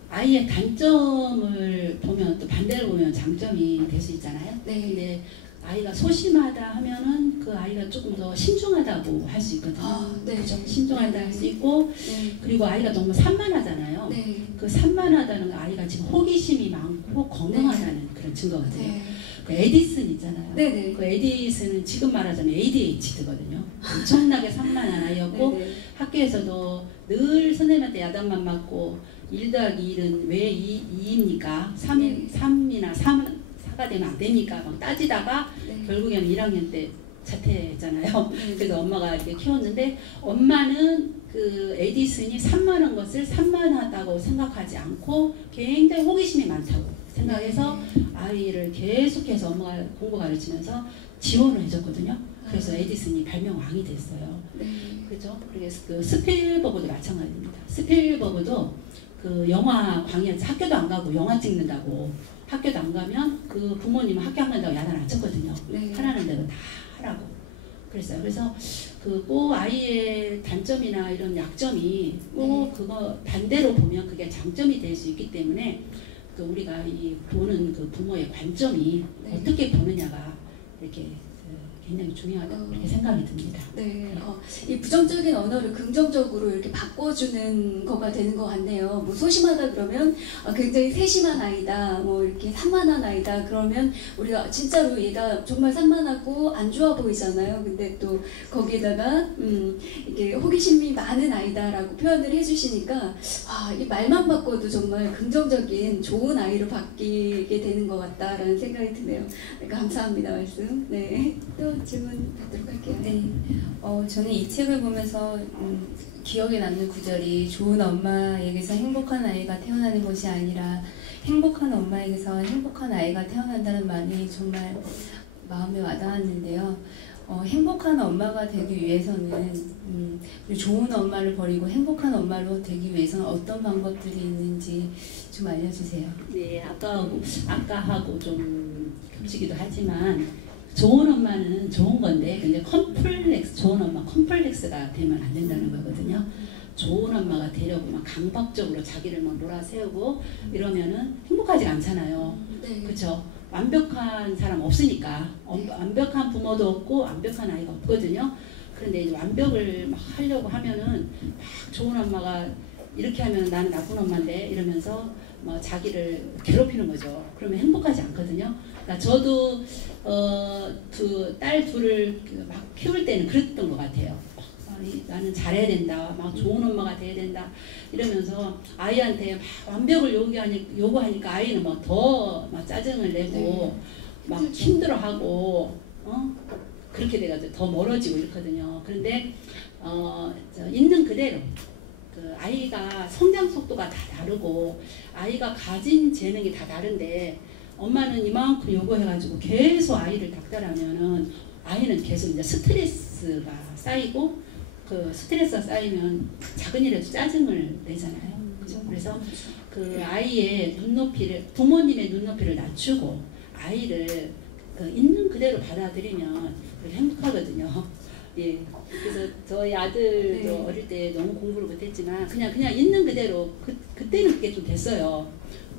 아이의 단점을 보면 또 반대로 보면 장점이 될 수 있잖아요. 네. 근데 아이가 소심하다 하면은 그 아이가 조금 더 신중하다고 할 수 있거든요. 아, 네. 그죠? 신중하다 할 수 있고 네. 그리고 아이가 너무 산만하잖아요. 네. 그 산만하다는 아이가 지금 호기심이 많고 건강하다는 그런 증거거든요. 네. 그 에디슨 있잖아요. 네네. 그 에디슨은 지금 말하자면 ADHD거든요. 엄청나게 산만한 아이였고 네네. 학교에서도 늘 선생님한테 야단만 맞고 1 더하기 1은 왜 2입니까? 3이나 4가 되면 안 됩니까? 막 따지다가 네. 결국에는 1학년 때 자퇴했잖아요. 네. 그래서 엄마가 이렇게 키웠는데 엄마는 그 에디슨이 산만한 것을 산만하다고 생각하지 않고 굉장히 호기심이 많다고 생각해서 아이를 계속해서 엄마가 공부 가르치면서 지원을 해줬거든요. 그래서 에디슨이 발명왕이 됐어요. 네. 그죠? 그래서 그 스필버그도 마찬가지입니다. 스필버그도 그 영화 광해에서 학교도 안 가고 영화 찍는다고 학교도 안 가면 그 부모님은 학교 안 간다고 야단 안 쳤거든요. 네. 하라는 대로 다 하라고 그랬어요. 그래서 그 꼭 아이의 단점이나 이런 약점이 꼭 그거 반대로 보면 그게 장점이 될 수 있기 때문에 그 우리가 이 보는 그 부모의 관점이 네. 어떻게 보느냐가 이렇게 굉장히 중요하다고 그렇게 생각이 듭니다. 네, 이 부정적인 언어를 긍정적으로 이렇게 바꿔주는 거가 되는 것 같네요. 뭐 소심하다 그러면 굉장히 세심한 아이다, 뭐 이렇게 산만한 아이다 그러면 우리가 진짜로 얘가 정말 산만하고 안 좋아 보이잖아요. 근데 또 거기에다가 이게 호기심이 많은 아이다라고 표현을 해주시니까 이 말만 바꿔도 정말 긍정적인 좋은 아이로 바뀌게 되는 것 같다라는 생각이 드네요. 네, 감사합니다 말씀. 네, 또 질문 받도록 할게요. 네, 저는 이 책을 보면서 기억에 남는 구절이 좋은 엄마에게서 행복한 아이가 태어나는 것이 아니라 행복한 엄마에게서 행복한 아이가 태어난다는 말이 정말 마음에 와닿았는데요. 행복한 엄마가 되기 위해서는 좋은 엄마를 버리고 행복한 엄마로 되기 위해서는 어떤 방법들이 있는지 좀 알려주세요. 네, 아까하고 좀 겹치기도 하지만 좋은 엄마는 좋은 건데 근데 좋은 엄마 컴플렉스가 되면 안 된다는 거거든요. 좋은 엄마가 되려고 막 강박적으로 자기를 막 몰아세우고 이러면은 행복하지 않잖아요. 네. 그렇죠? 완벽한 사람 없으니까 완벽한 부모도 없고 완벽한 아이가 없거든요. 그런데 이제 완벽을 막 하려고 하면은 막 좋은 엄마가 이렇게 하면 나는 나쁜 엄마인데 이러면서 뭐 자기를 괴롭히는 거죠. 그러면 행복하지 않거든요. 그러니까 저도 딸 둘을 막 키울 때는 그랬던 것 같아요. 나는 잘해야 된다, 막 좋은 엄마가 돼야 된다 이러면서 아이한테 막 완벽을 요구하니까 아이는 막 더 막 짜증을 내고 막 힘들어하고 그렇게 돼가지고 더 멀어지고 이렇거든요. 그런데 있는 그대로 그 아이가 성장 속도가 다 다르고 아이가 가진 재능이 다 다른데 엄마는 이만큼 요구해가지고 계속 아이를 닥달하면은 아이는 계속 이제 스트레스가 쌓이고 그 스트레스가 쌓이면 작은 일에도 짜증을 내잖아요. 그죠? 그래서 그 아이의 눈높이를 부모님의 눈높이를 낮추고 아이를 그 있는 그대로 받아들이면 행복하거든요. 예. 그래서 저희 아들도 어릴 때 너무 공부를 못했지만 그냥 있는 그대로 그때는 그게 좀 됐어요.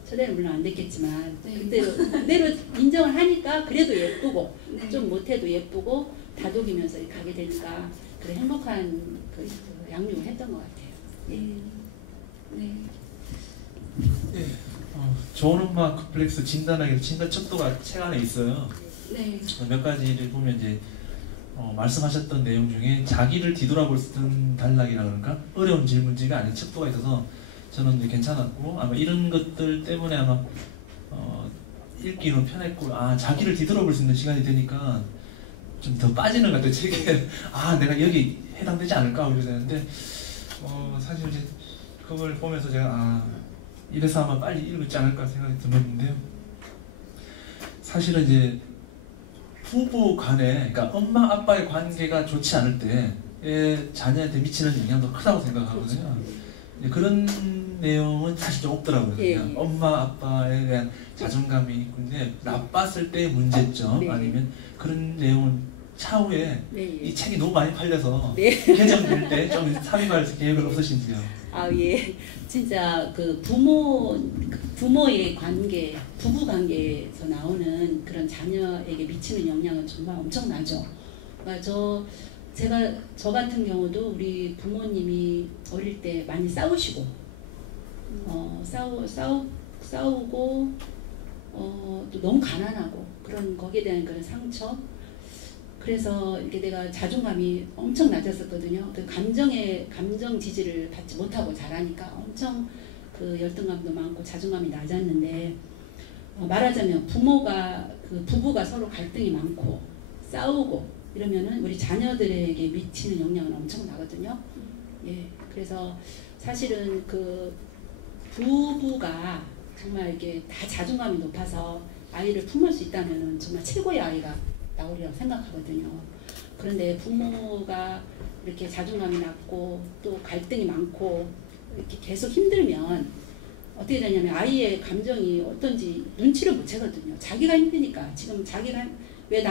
저대는 물론 안 됐겠지만 그대로 인정을 하니까 그래도 예쁘고 좀 못해도 예쁘고 다독이면서 가게 되니까 그래 행복한 그 양육을 했던 것 같아요. 예. 네. 네. 좋은 엄마 컴플렉스 진단하기 진단 척도가 책 안에 있어요. 네. 몇 가지를 보면 이제 말씀하셨던 내용 중에 자기를 뒤돌아볼 수 있는 단락이라 그럴까 어려운 질문지가 아닌 척도가 있어서 저는 이제 괜찮았고 아마 이런 것들 때문에 아마 읽기는 편했고 자기를 뒤돌아볼 수 있는 시간이 되니까 좀 더 빠지는 것 같아요. 책에 내가 여기 해당되지 않을까 그러는데 사실 이제 그걸 보면서 제가 이래서 아마 빨리 읽지 않을까 생각이 들었는데요. 사실은 이제 부부 간에 그러니까 엄마 아빠의 관계가 좋지 않을 때 자녀한테 미치는 영향도 크다고 생각하거든요. 그런 내용은 사실 좀 없더라고요. 예, 그냥 예. 엄마 아빠에 대한 자존감이 있고 근데 나빴을 때의 문제점 네. 아니면 그런 내용은 차후에 네, 이 예. 책이 너무 많이 팔려서 네. 개정될 때 좀 삽입할 계획은 없으신지요? 아, 예. 진짜 그 부모의 관계, 부부 관계에서 나오는 그런 자녀에게 미치는 영향은 정말 엄청나죠. 그러니까 저 같은 경우도 우리 부모님이 어릴 때 많이 싸우시고, 싸우고, 또 너무 가난하고, 그런 거기에 대한 그런 상처. 그래서 이렇게 내가 자존감이 엄청 낮았었거든요. 그 감정 지지를 받지 못하고 자라니까 엄청 그 열등감도 많고 자존감이 낮았는데, 말하자면 부부가 서로 갈등이 많고 싸우고 이러면은 우리 자녀들에게 미치는 영향은 엄청나거든요. 예. 그래서 사실은 그 부부가 정말 이렇게 다 자존감이 높아서 아이를 품을 수 있다면은 정말 최고의 아이가 나오리라고 생각하거든요. 그런데 부모가 이렇게 자존감이 낮고 또 갈등이 많고 이렇게 계속 힘들면 어떻게 되냐면 아이의 감정이 어떤지 눈치를 못 채거든요. 자기가 힘드니까. 지금 자기가 왜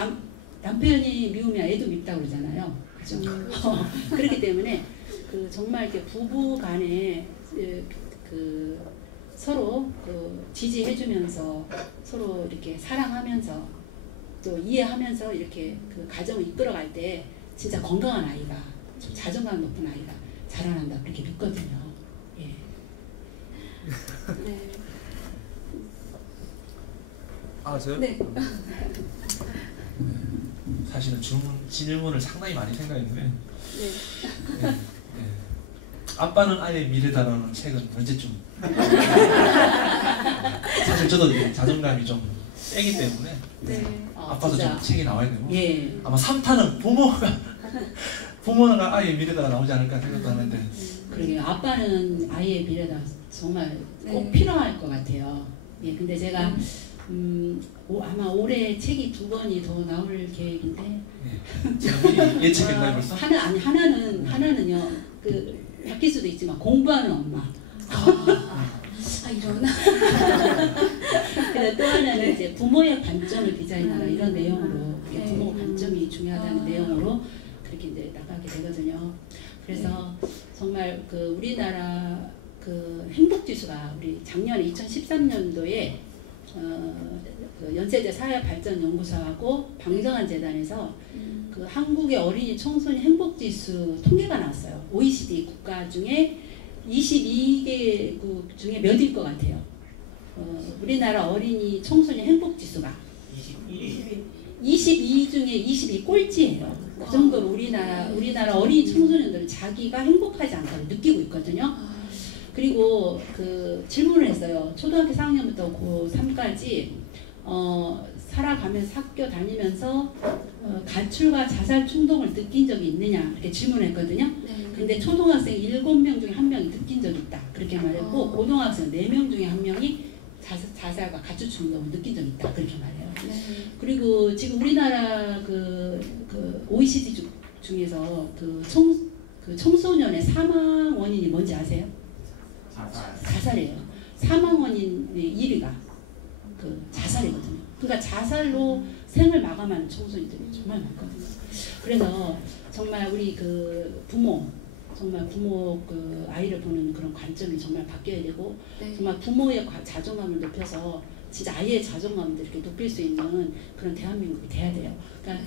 남편이 미우면 애도 밉다고 그러잖아요. 그죠? 그렇기 때문에 그 정말 이렇게 부부 간에 그 서로 그 지지해주면서 서로 이렇게 사랑하면서 또 이해하면서 이렇게 그 가정을 이끌어갈 때 진짜 건강한 아이가 좀 자존감 높은 아이가 자라난다 그렇게 믿거든요. 예. 네. 저요? 네. 사실은 질문을 상당히 많이 생각했는데 네. 네. 아빠는 아이의 미래다라는 책은 언제쯤 사실 저도 이제 자존감이 좀 세기 때문에 네. 아빠도 진짜. 좀 책이 나와야 되고 예. 아마 3탄은 부모가 아이의 미래다가 나오지 않을까 생각도 하는데 그러게요. 아빠는 아이의 미래다 정말 꼭 네. 필요할 것 같아요. 예. 근데 제가 아마 올해 책이 2권이 더 나올 계획인데 제가 미리 예측했나요 벌써? 하나는요. 그 바뀔 수도 있지만 공부하는 엄마. 이런. 근데 또 하나는 이제 부모의 관점을 디자인하라 이런 내용으로 네. 부모 관점이 중요하다는 내용으로 그렇게 이제 나가게 되거든요. 그래서 정말 그 우리나라 그 행복지수가 우리 작년 2013년도에 그 연세대 사회발전연구소하고 방정환재단에서 그 한국의 어린이 청소년 행복지수 통계가 나왔어요. OECD 국가 중에 22개국 중에 몇일 것 같아요. 우리나라 어린이 청소년 행복지수가 22 중에 22 꼴찌예요. 그 정도로 우리나라 어린이 청소년들은 자기가 행복하지 않다고 느끼고 있거든요. 그리고 그 질문을 했어요. 초등학교 4학년부터 고3까지 살아가면서 학교 다니면서 가출과 자살 충동을 느낀 적이 있느냐 이렇게 질문했거든요. 네. 근데 초등학생 7명 중에 1명이 느낀 적이 있다 그렇게 말했고 고등학생 4명 중에 1명이 자살과 가출 충동을 느낀 적이 있다 그렇게 말해요. 네. 그리고 지금 우리나라 그 OECD 중에서 그 청소년의 사망 원인이 뭔지 아세요? 자살이에요. 사망 원인의 1위가 그 자살이거든요. 그러니까 자살로 생을 마감하는 청소년들이 정말 많거든요. 그래서 정말 우리 그 부모 그 아이를 보는 그런 관점이 정말 바뀌어야 되고 네. 정말 부모의 자존감을 높여서 진짜 아이의 자존감을 이렇게 높일 수 있는 그런 대한민국이 돼야 돼요. 그러니까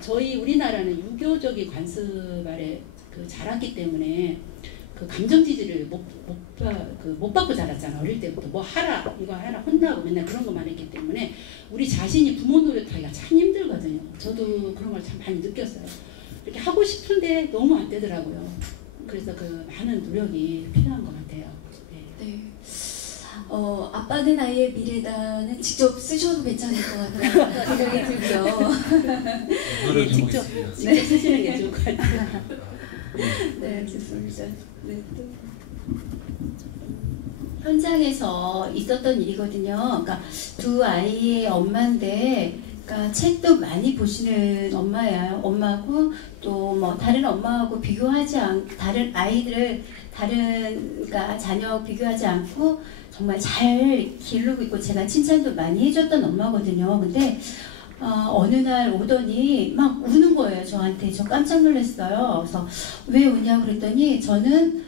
저희 우리나라는 유교적인 관습 아래 그 자랐기 때문에 그 감정 지지를 못 받고 자랐잖아. 어릴 때부터 뭐 하라 이거 하라 혼나고 맨날 그런 것만 했기 때문에 우리 자신이 부모 노릇하기가 참 힘들거든요. 저도 그런 걸 참 많이 느꼈어요. 이렇게 하고 싶은데 너무 안 되더라고요. 그래서 그 많은 노력이 필요한 것 같아요. 네. 네. 아빠는 아이의 미래다는 직접 쓰셔도 괜찮을 것 같다는 생각이 들고요. 노력해보겠습니다. 직접 쓰시는 게 좋을 것 같아요. 네, 좋습니다. 네, 또. 현장에서 있었던 일이거든요. 그러니까 두 아이의 엄마인데 그러니까 책도 많이 보시는 엄마예요. 엄마고 또 뭐 다른 엄마하고 비교하지 다른 아이들을 그러니까 자녀 비교하지 않고 정말 잘 기르고 있고 제가 칭찬도 많이 해줬던 엄마거든요. 근데 어느 날 오더니 막 우는 거예요. 저한테. 저 깜짝 놀랐어요. 그래서 왜 우냐 그랬더니 저는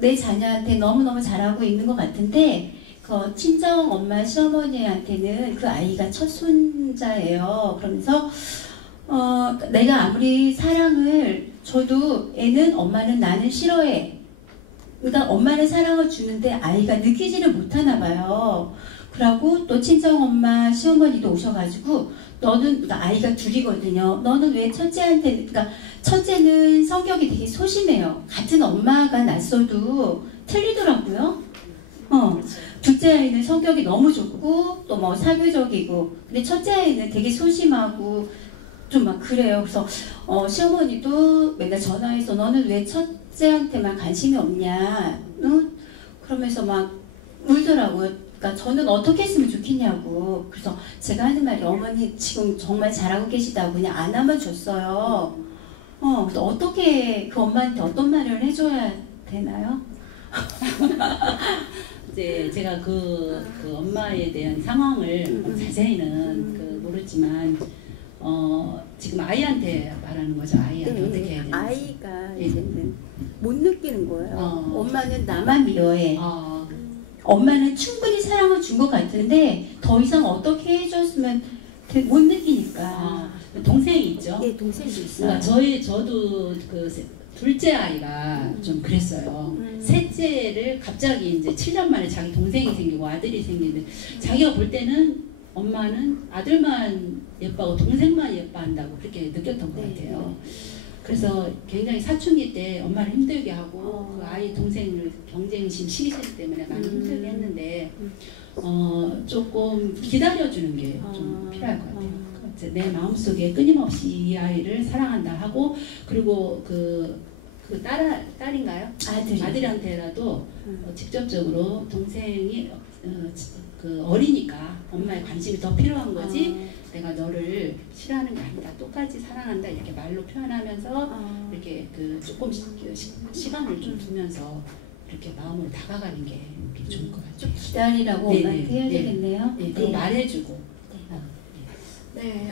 내 자녀한테 너무너무 잘하고 있는 것 같은데 그 친정 엄마 시어머니한테는 그 아이가 첫 손자예요. 그러면서 내가 아무리 사랑을 줘도 애는 엄마는 나는 싫어해. 그러니까 엄마는 사랑을 주는데 아이가 느끼지를 못하나 봐요. 그러고 또 친정 엄마 시어머니도 오셔가지고 너는, 그러니까 아이가 둘이거든요. 너는 왜 첫째한테, 그러니까 첫째는 성격이 되게 소심해요. 같은 엄마가 낳았어도 틀리더라고요. 둘째 아이는 성격이 너무 좋고 또 뭐 사교적이고, 근데 첫째 아이는 되게 소심하고 좀 막 그래요. 그래서 시어머니도 맨날 전화해서 너는 왜 첫째한테만 관심이 없냐, 응? 그러면서 막 울더라고요. 그러니까 저는 어떻게 했으면 좋겠냐고. 그래서 제가 하는 말이 어머니 지금 정말 잘하고 계시다고 그냥 안아만 줬어요. 그래서 어떻게 그 엄마한테 어떤 말을 해줘야 되나요? 이제 제가 그 엄마에 대한 상황을 자세히는 모르지만 지금 아이한테 말하는 거죠. 아이한테 어떻게 해야 되는지. 아이가 예. 이제는 못 느끼는 거예요. 엄마는 나만 미워해. 어, 엄마는 충분히 사랑을 준 것 같은데 더 이상 어떻게 해줬으면 못 느끼니까. 동생이 있죠. 네, 동생도 있어요. 그러니까 저도 그 둘째 아이가 좀 그랬어요. 셋째를 갑자기 이제 7년 만에 자기 동생이 생기고 아들이 생기는데 자기가 볼 때는 엄마는 아들만 예뻐하고 동생만 예뻐한다고 그렇게 느꼈던 것 같아요. 그래서 굉장히 사춘기 때 엄마를 힘들게 하고 그 아이 동생을 경쟁심 시기심 때문에 많이 힘들게 했는데 조금 기다려주는 게 좀 필요할 것 같아요. 내 마음속에 끊임없이 이 아이를 사랑한다 하고, 그리고 그 딸인가요? 아들한테라도 직접적으로 동생이 그 어리니까 엄마의 관심이 더 필요한 거지 내가 너를 싫어하는 게 아니다, 똑같이 사랑한다 이렇게 말로 표현하면서 이렇게 그 조금 시간을 좀 두면서 이렇게 마음으로 다가가는 게 좋을 것 같아요. 기다리라고 엄마한테 해야 되겠네요. 네, 그리고 말해주고. 네,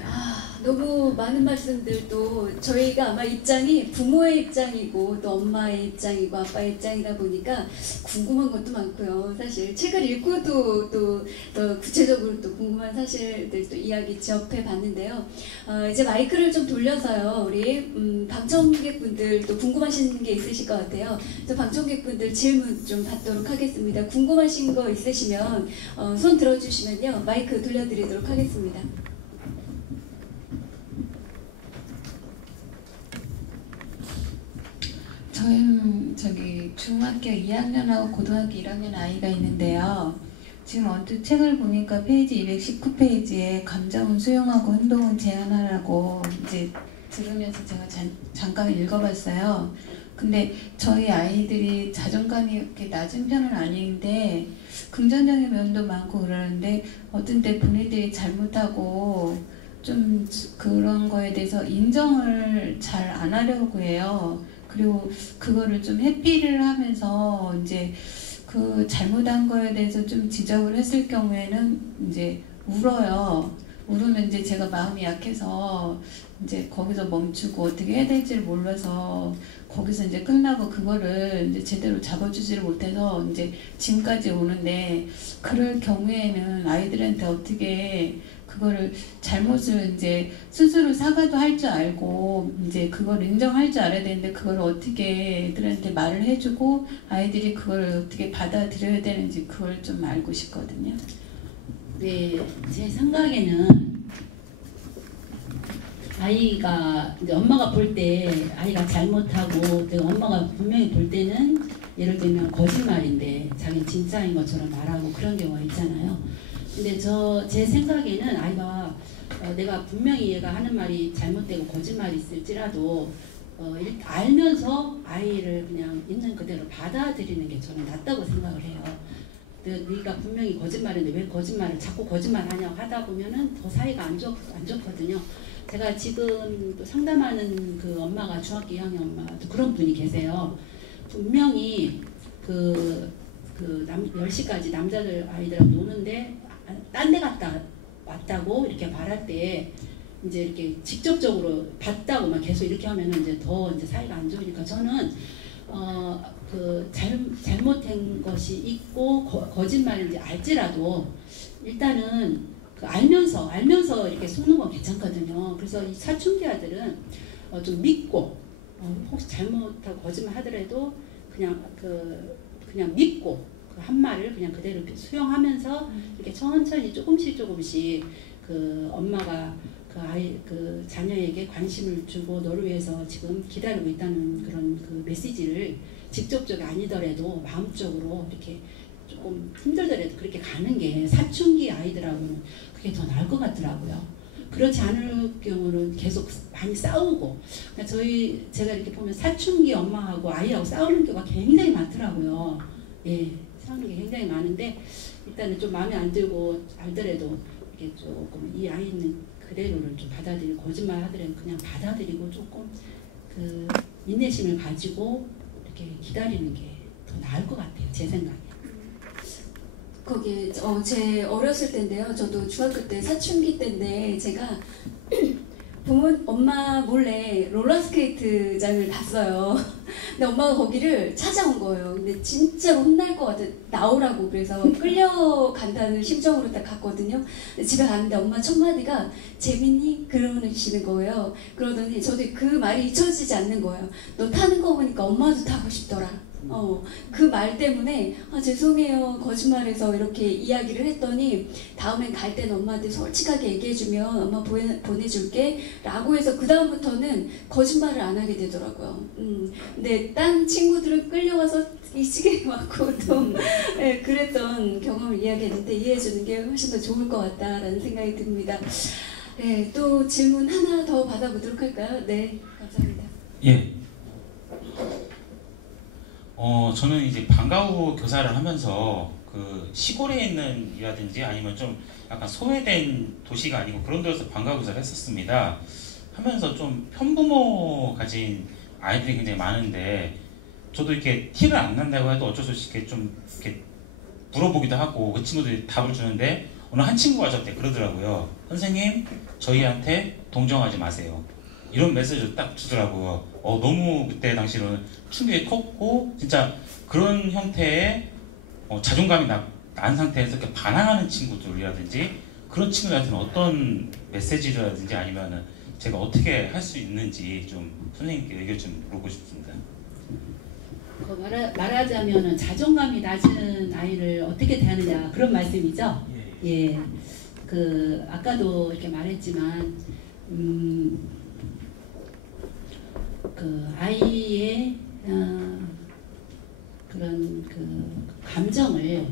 너무 많은 말씀들도 저희가 아마 입장이 부모의 입장이고 또 엄마의 입장이고 아빠의 입장이다 보니까 궁금한 것도 많고요. 사실 책을 읽고도 또 구체적으로 또 궁금한 사실들 또 이야기 접해 봤는데요. 이제 마이크를 좀 돌려서요. 우리 방청객분들 또 궁금하신 게 있으실 것 같아요. 또 방청객분들 질문 좀 받도록 하겠습니다. 궁금하신 거 있으시면 손 들어주시면요. 마이크 돌려드리도록 하겠습니다. 저희는 중학교 2학년하고 고등학교 1학년 아이가 있는데요. 지금 언뜻 책을 보니까 페이지 219페이지에 감정은 수용하고 행동은 제한하라고 이제 들으면서 제가 잠깐 읽어봤어요. 근데 저희 아이들이 자존감이 이렇게 낮은 편은 아닌데 긍정적인 면도 많고 그러는데 어떤 때 본인들이 잘못하고 좀 그런 거에 대해서 인정을 잘 안 하려고 해요. 그리고 그거를 좀 회피를 하면서 이제 그 잘못한 거에 대해서 좀 지적을 했을 경우에는 이제 울어요. 울으면 이제 제가 마음이 약해서 이제 거기서 멈추고 어떻게 해야 될지를 몰라서 거기서 이제 끝나고 그거를 이제 제대로 잡아주지를 못해서 이제 지금까지 오는데, 그럴 경우에는 아이들한테 어떻게 그거를 잘못을 이제 스스로 사과도 할 줄 알고 이제 그걸 인정할 줄 알아야 되는데 그걸 어떻게 애들한테 말을 해주고 아이들이 그걸 어떻게 받아들여야 되는지 그걸 좀 알고 싶거든요. 네, 제 생각에는 아이가 이제 엄마가 볼 때 아이가 잘못하고 또 엄마가 분명히 볼 때는 예를 들면 거짓말인데 자기는 진짜인 것처럼 말하고 그런 경우가 있잖아요. 근데 제 생각에는 아이가 내가 분명히 얘가 하는 말이 잘못되고 거짓말이 있을지라도 알면서 아이를 그냥 있는 그대로 받아들이는 게 저는 낫다고 생각을 해요. 네가 분명히 거짓말인데 왜 거짓말을 자꾸 거짓말하냐고 하다 보면은 더 사이가 안 좋거든요. 제가 지금 또 상담하는 그 엄마가 중학교 2학년 엄마도 그런 분이 계세요. 분명히 10시까지 남자들 아이들하고 노는데 딴 데 갔다 왔다고 이렇게 말할 때 이제 이렇게 직접적으로 봤다고만 계속 이렇게 하면은 이제 더 이제 사이가 안 좋으니까 저는 잘못된 것이 있고 거짓말인지 알지라도 일단은 알면서 이렇게 속는 건 괜찮거든요. 그래서 이 사춘기 아들은 좀 믿고 혹시 잘못하고 거짓말 하더라도 그냥 믿고 그 한 말을 그냥 그대로 수용하면서 이렇게 천천히 조금씩 그 엄마가 그 자녀에게 관심을 주고 너를 위해서 지금 기다리고 있다는 그런 그 메시지를 직접적이 아니더라도 마음적으로 이렇게 조금 힘들더라도 그렇게 가는 게 사춘기 아이들하고는 그게 더 나을 것 같더라고요. 그렇지 않을 경우는 계속 많이 싸우고 제가 이렇게 보면 사춘기 엄마하고 아이하고 싸우는 경우가 굉장히 많더라고요. 예, 싸우는 게 굉장히 많은데 일단은 좀 마음에 안 들고 알더라도 이게 조금 이 아이는 그대로를 좀 받아들이고 거짓말 하더라도 그냥 받아들이고 조금 그 인내심을 가지고 이렇게 기다리는 게 더 나을 것 같아요. 제 생각에. 거기에 제 어렸을 때인데요. 저도 중학교 때 사춘기 때인데 제가 엄마 몰래 롤러스케이트장을 갔어요. 근데 엄마가 거기를 찾아온 거예요. 근데 진짜 혼날 것 같아. 나오라고 그래서 끌려간다는 심정으로 딱 갔거든요. 근데 집에 갔는데 엄마 첫 마디가 재밌니? 그러시는 거예요. 그러더니 저도 그 말이 잊혀지지 않는 거예요. 너 타는 거 보니까 엄마도 타고 싶더라. 그 말 때문에 죄송해요 거짓말해서 이렇게 이야기를 했더니 다음엔 갈 때는 엄마한테 솔직하게 얘기해주면 엄마 보내줄게 라고 해서 그 다음부터는 거짓말을 안 하게 되더라고요. 근데 딴 친구들은 끌려와서 이 시계에 맞고 또 네, 그랬던 경험을 이야기했는데 이해해주는 게 훨씬 더 좋을 것 같다라는 생각이 듭니다. 네, 또 질문 하나 더 받아보도록 할까요? 네, 감사합니다. 예. 저는 이제 방과 후 교사를 하면서 그 시골에 있는 이라든지 아니면 좀 약간 소외된 도시가 아니고 그런 데서 방과 후 교사를 했었습니다. 하면서 좀 편부모 가진 아이들이 굉장히 많은데 저도 이렇게 티를 안 난다고 해도 어쩔 수 없이 이렇게 좀 이렇게 물어보기도 하고 그 친구들이 답을 주는데 오늘 한 친구가 저한테 그러더라고요. 선생님, 저희한테 동정하지 마세요. 이런 메시지를 딱 주더라고요. 너무 그때 당시로는 충격이 컸고 진짜 그런 형태의 자존감이 난 상태에서 이렇게 반항하는 친구들이라든지 그런 친구들한테는 어떤 메시지라든지 아니면은 제가 어떻게 할 수 있는지 좀 선생님께 의견 좀 물어보고 싶습니다. 말하자면은 자존감이 낮은 아이를 어떻게 대하느냐 그런 말씀이죠. 예. 그 아까도 이렇게 말했지만 그 아이의 그런 그 감정을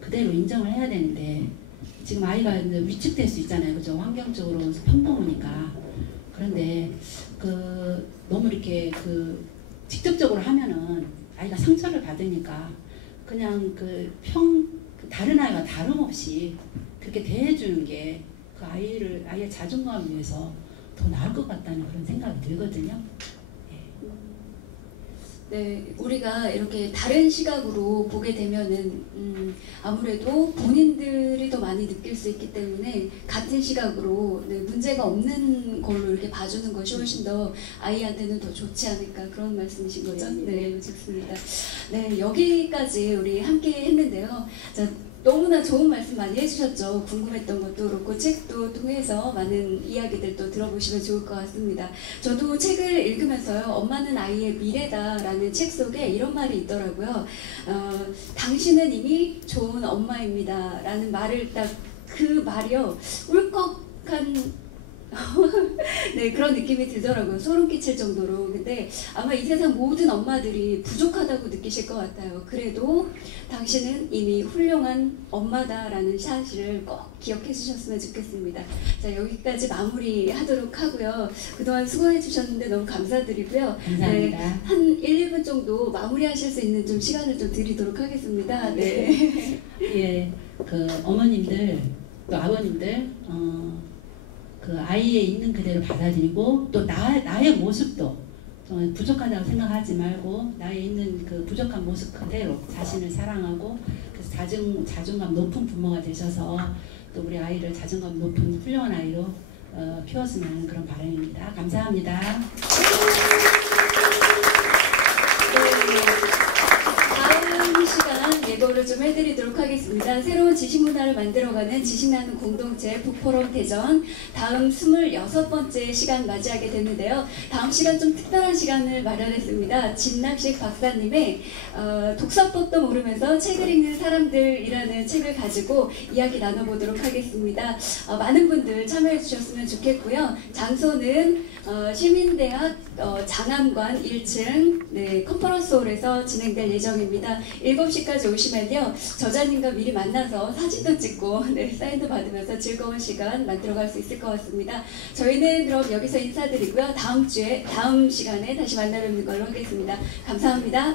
그대로 인정을 해야 되는데 지금 아이가 이제 위축될 수 있잖아요, 그죠? 환경적으로 편부모니까. 그런데 그 너무 이렇게 그 직접적으로 하면은 아이가 상처를 받으니까 그냥 다른 아이와 다름없이 그렇게 대해주는 게 그 아이의 자존감을 위해서 더 나을 것 같다는 그런 생각이 들거든요. 네, 우리가 이렇게 다른 시각으로 보게 되면은 아무래도 본인들이 더 많이 느낄 수 있기 때문에 같은 시각으로 문제가 없는 걸로 이렇게 봐주는 것이 훨씬 더 아이한테는 더 좋지 않을까 그런 말씀이신 거죠? 네, 좋습니다. 네, 여기까지 우리 함께 했는데요. 자, 너무나 좋은 말씀 많이 해주셨죠. 궁금했던 것도 그렇고 책도 통해서 많은 이야기들도 들어보시면 좋을 것 같습니다. 저도 책을 읽으면서요. 엄마는 아이의 미래다라는 책 속에 이런 말이 있더라고요. 당신은 이미 좋은 엄마입니다 라는 말을 딱 그 말이요. 울컥한 네, 그런 느낌이 들더라고요. 소름 끼칠 정도로. 근데 아마 이 세상 모든 엄마들이 부족하다고 느끼실 것 같아요. 그래도 당신은 이미 훌륭한 엄마다라는 사실을 꼭 기억해 주셨으면 좋겠습니다. 자, 여기까지 마무리하도록 하고요. 그동안 수고해 주셨는데 너무 감사드리고요. 감사합니다. 네, 한 1, 2분 정도 마무리하실 수 있는 좀 시간을 좀 드리도록 하겠습니다. 네. 예, 그 어머님들 또 아버님들 그 아이의 있는 그대로 받아들이고 또 나의 모습도 부족하다고 생각하지 말고 나의 있는 그 부족한 모습 그대로 자신을 사랑하고 그래서 자존감 높은 부모가 되셔서 또 우리 아이를 자존감 높은 훌륭한 아이로 키웠으면 하는 그런 바람입니다. 감사합니다. 다음 시간 예고를 좀 해드리도록 하겠습니다. 새로운 지식문화를 만들어가는 지식나는 공동체 북포럼 대전 다음 26번째 시간 맞이하게 됐는데요. 다음 시간 좀 특별한 시간을 마련했습니다. 진낙식 박사님의 독서법도 모르면서 책을 읽는 사람들이라는 책을 가지고 이야기 나눠보도록 하겠습니다. 많은 분들 참여해 주셨으면 좋겠고요. 장소는 시민대학 장암관 1층 네, 컨퍼런스홀에서 진행될 예정입니다. 7시까지 오시면요. 저자님과 미리 만나서 사진도 찍고 네, 사인도 받으면서 즐거운 시간 만들어갈 수 있을 것 같습니다. 저희는 그럼 여기서 인사드리고요. 다음 시간에 다시 만나 뵙는 걸로 하겠습니다. 감사합니다.